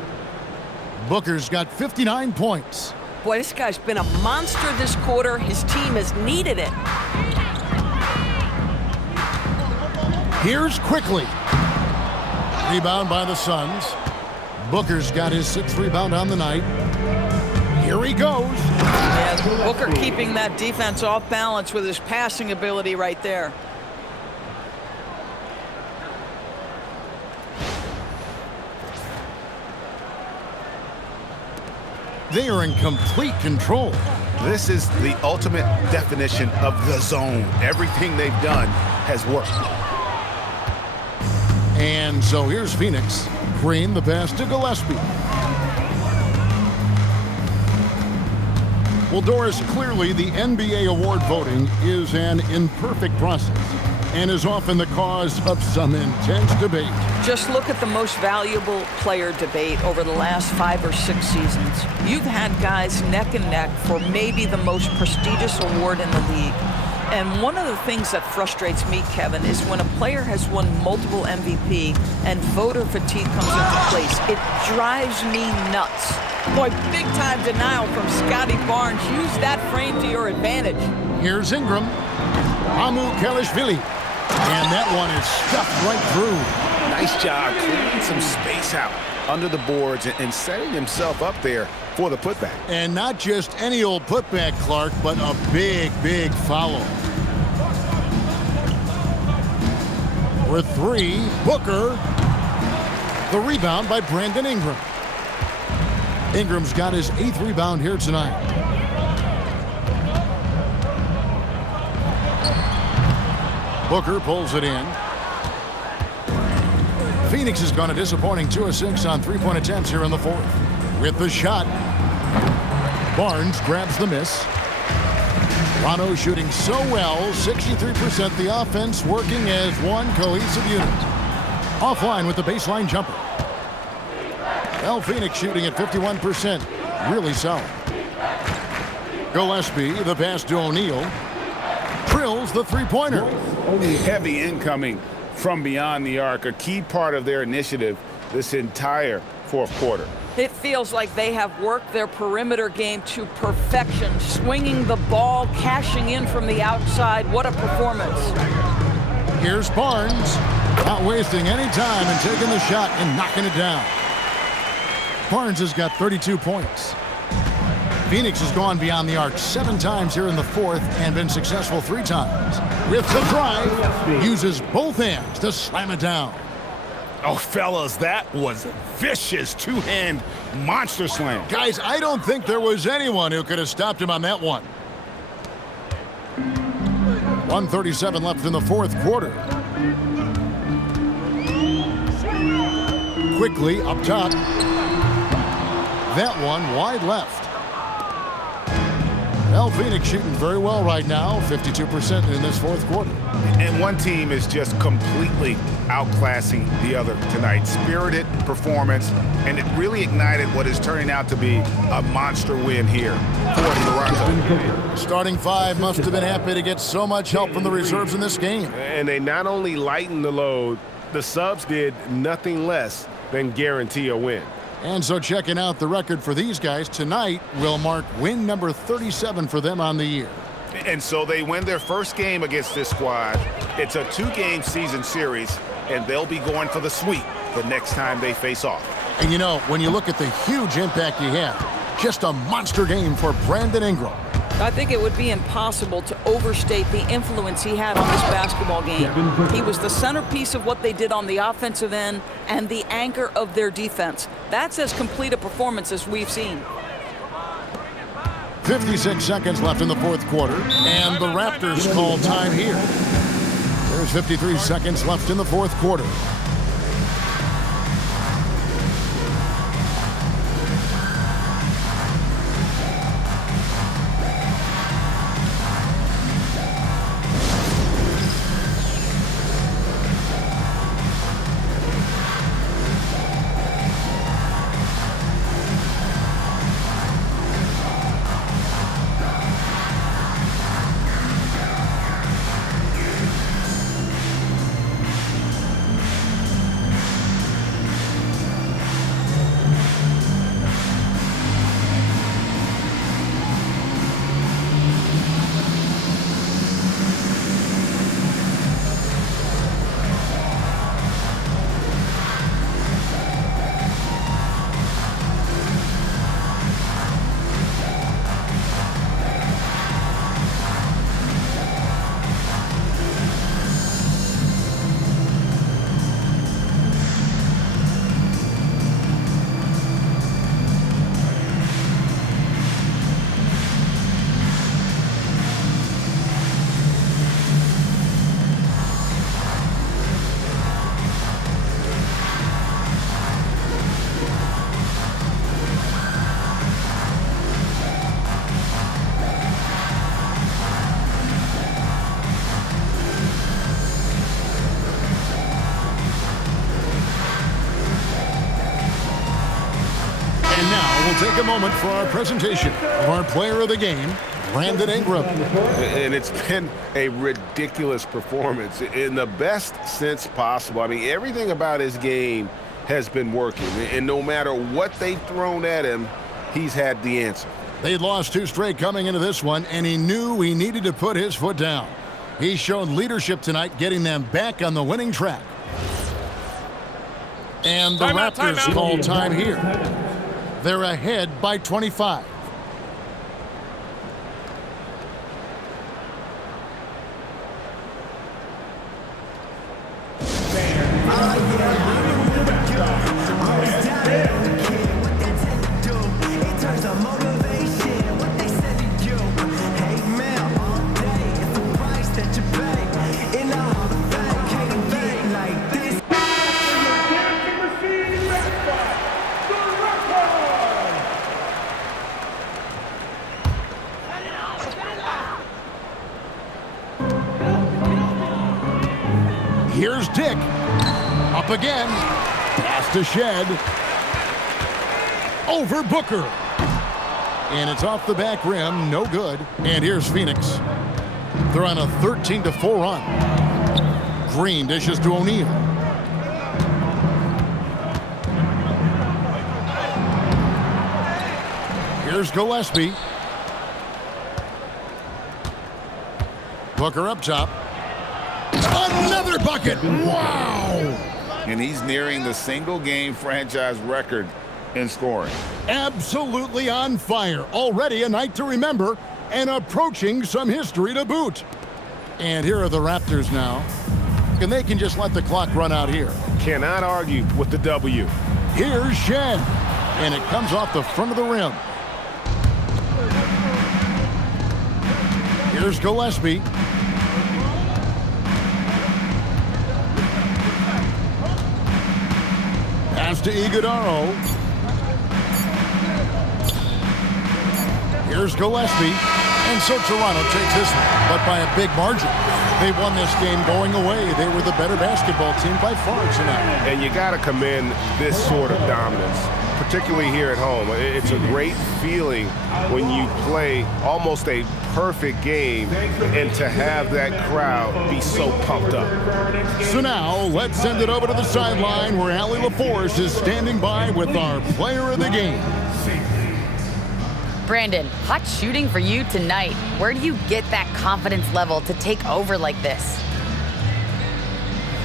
Booker's got 59 points. Boy, this guy's been a monster this quarter. His team has needed it. Here's quickly. Rebound by the Suns. Booker's got his 6th rebound on the night. Here he goes. Yeah, Booker keeping that defense off balance with his passing ability right there. They are in complete control. This is the ultimate definition of the zone. Everything they've done has worked. And so here's Phoenix. Green, the pass to Gillespie. Well, Doris, clearly the NBA award voting is an imperfect process and is often the cause of some intense debate. Just look at the most valuable player debate over the last 5 or 6 seasons. You've had guys neck and neck for maybe the most prestigious award in the league. And one of the things that frustrates me, Kevin, is when a player has won multiple MVP and voter fatigue comes into place. It drives me nuts. Boy, big-time denial from Scotty Barnes. Use that frame to your advantage. Here's Ingram. Amu Kelishvili. And that one is stuffed right through. Nice job clearing some space out under the boards and setting himself up there for the putback. And not just any old putback, Clark, but a big, big follow. For 3, Booker. The rebound by Brandon Ingram. Ingram's got his 8th rebound here tonight. Booker pulls it in. Phoenix has gone a disappointing 2 of 6 on 3-point attempts here in the 4th. With the shot, Barnes grabs the miss. Toronto shooting so well, 63%. The offense working as one cohesive unit. Offline with the baseline jumper. Well, Phoenix shooting at 51%. Really solid. Gillespie, the pass to O'Neal. Drills the 3-pointer. Heavy incoming from beyond the arc, a key part of their initiative this entire 4th quarter. It feels like they have worked their perimeter game to perfection, swinging the ball, cashing in from the outside. What a performance. Here's Barnes, not wasting any time and taking the shot and knocking it down. Barnes has got 32 points. Phoenix has gone beyond the arc 7 times here in the 4th and been successful 3 times. With the drive, uses both hands to slam it down. Oh, fellas, that was a vicious 2-hand monster slam. Guys, I don't think there was anyone who could have stopped him on that one. 1:37 left in the 4th quarter. Quickly up top. That one wide left. Well, Phoenix shooting very well right now, 52% in this fourth quarter. And one team is just completely outclassing the other tonight. Spirited performance, and it really ignited what is turning out to be a monster win here for Toronto. Starting five must have been happy to get so much help from the reserves in this game. And they not only lightened the load, the subs did nothing less than guarantee a win. And so checking out the record for these guys tonight will mark win number 37 for them on the year. And so they win their first game against this squad. It's a 2-game season series, and they'll be going for the sweep the next time they face off. And you know, when you look at the huge impact he had, just a monster game for Brandon Ingram. I think it would be impossible to overstate the influence he had on this basketball game. He was the centerpiece of what they did on the offensive end and the anchor of their defense. That's as complete a performance as we've seen. 56 seconds left in the fourth quarter, and the Raptors call time here. There's 53 seconds left in the fourth quarter. Take a moment for our presentation of our player of the game, Brandon Ingram. And it's been a ridiculous performance in the best sense possible. I mean, everything about his game has been working. And no matter what they've thrown at him, he's had the answer. They'd lost 2 straight coming into this one, and he knew he needed to put his foot down. He showed leadership tonight, getting them back on the winning track. And the Raptors call time here. They're ahead by 25. Here's Dick. Up again. Pass to Shed. Over Booker. And it's off the back rim. No good. And here's Phoenix. They're on a 13-4 run. Green dishes to O'Neal. Here's Gillespie. Booker up top. Another bucket! Wow! And he's nearing the single-game franchise record in scoring. Absolutely on fire. Already a night to remember and approaching some history to boot. And here are the Raptors now. And they can just let the clock run out here. Cannot argue with the W. Here's Shed. And it comes off the front of the rim. Here's Gillespie. Pass to Iguodaro. Here's Gillespie. And so Toronto takes this one, but by a big margin. They won this game going away. They were the better basketball team by far tonight. And you got to commend this sort of dominance, particularly here at home. It's a great feeling when you play almost a perfect game and to have that crowd be so pumped up. So now, let's send it over to the sideline where Allie LaForce is standing by with our player of the game. Brandon, hot shooting for you tonight. Where do you get that confidence level to take over like this?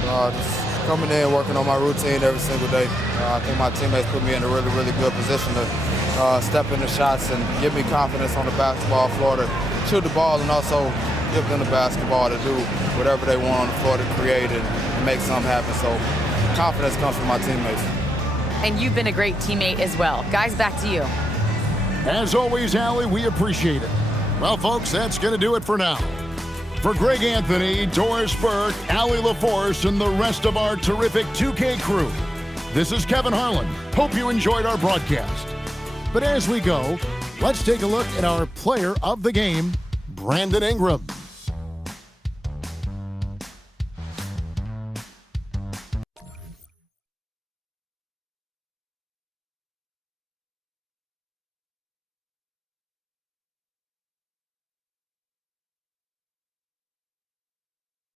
Just coming in, working on my routine every single day. I think my teammates put me in a really, really good position to step in the shots and give me confidence on the basketball floor to shoot the ball and also give them the basketball to do whatever they want on the floor to create and make something happen. So confidence comes from my teammates. And you've been a great teammate as well. Guys, back to you. As always, Allie, we appreciate it. Well, folks, that's going to do it for now. For Greg Anthony, Doris Burke, Allie LaForce, and the rest of our terrific 2K crew, this is Kevin Harlan. Hope you enjoyed our broadcast. But as we go, let's take a look at our player of the game, Brandon Ingram.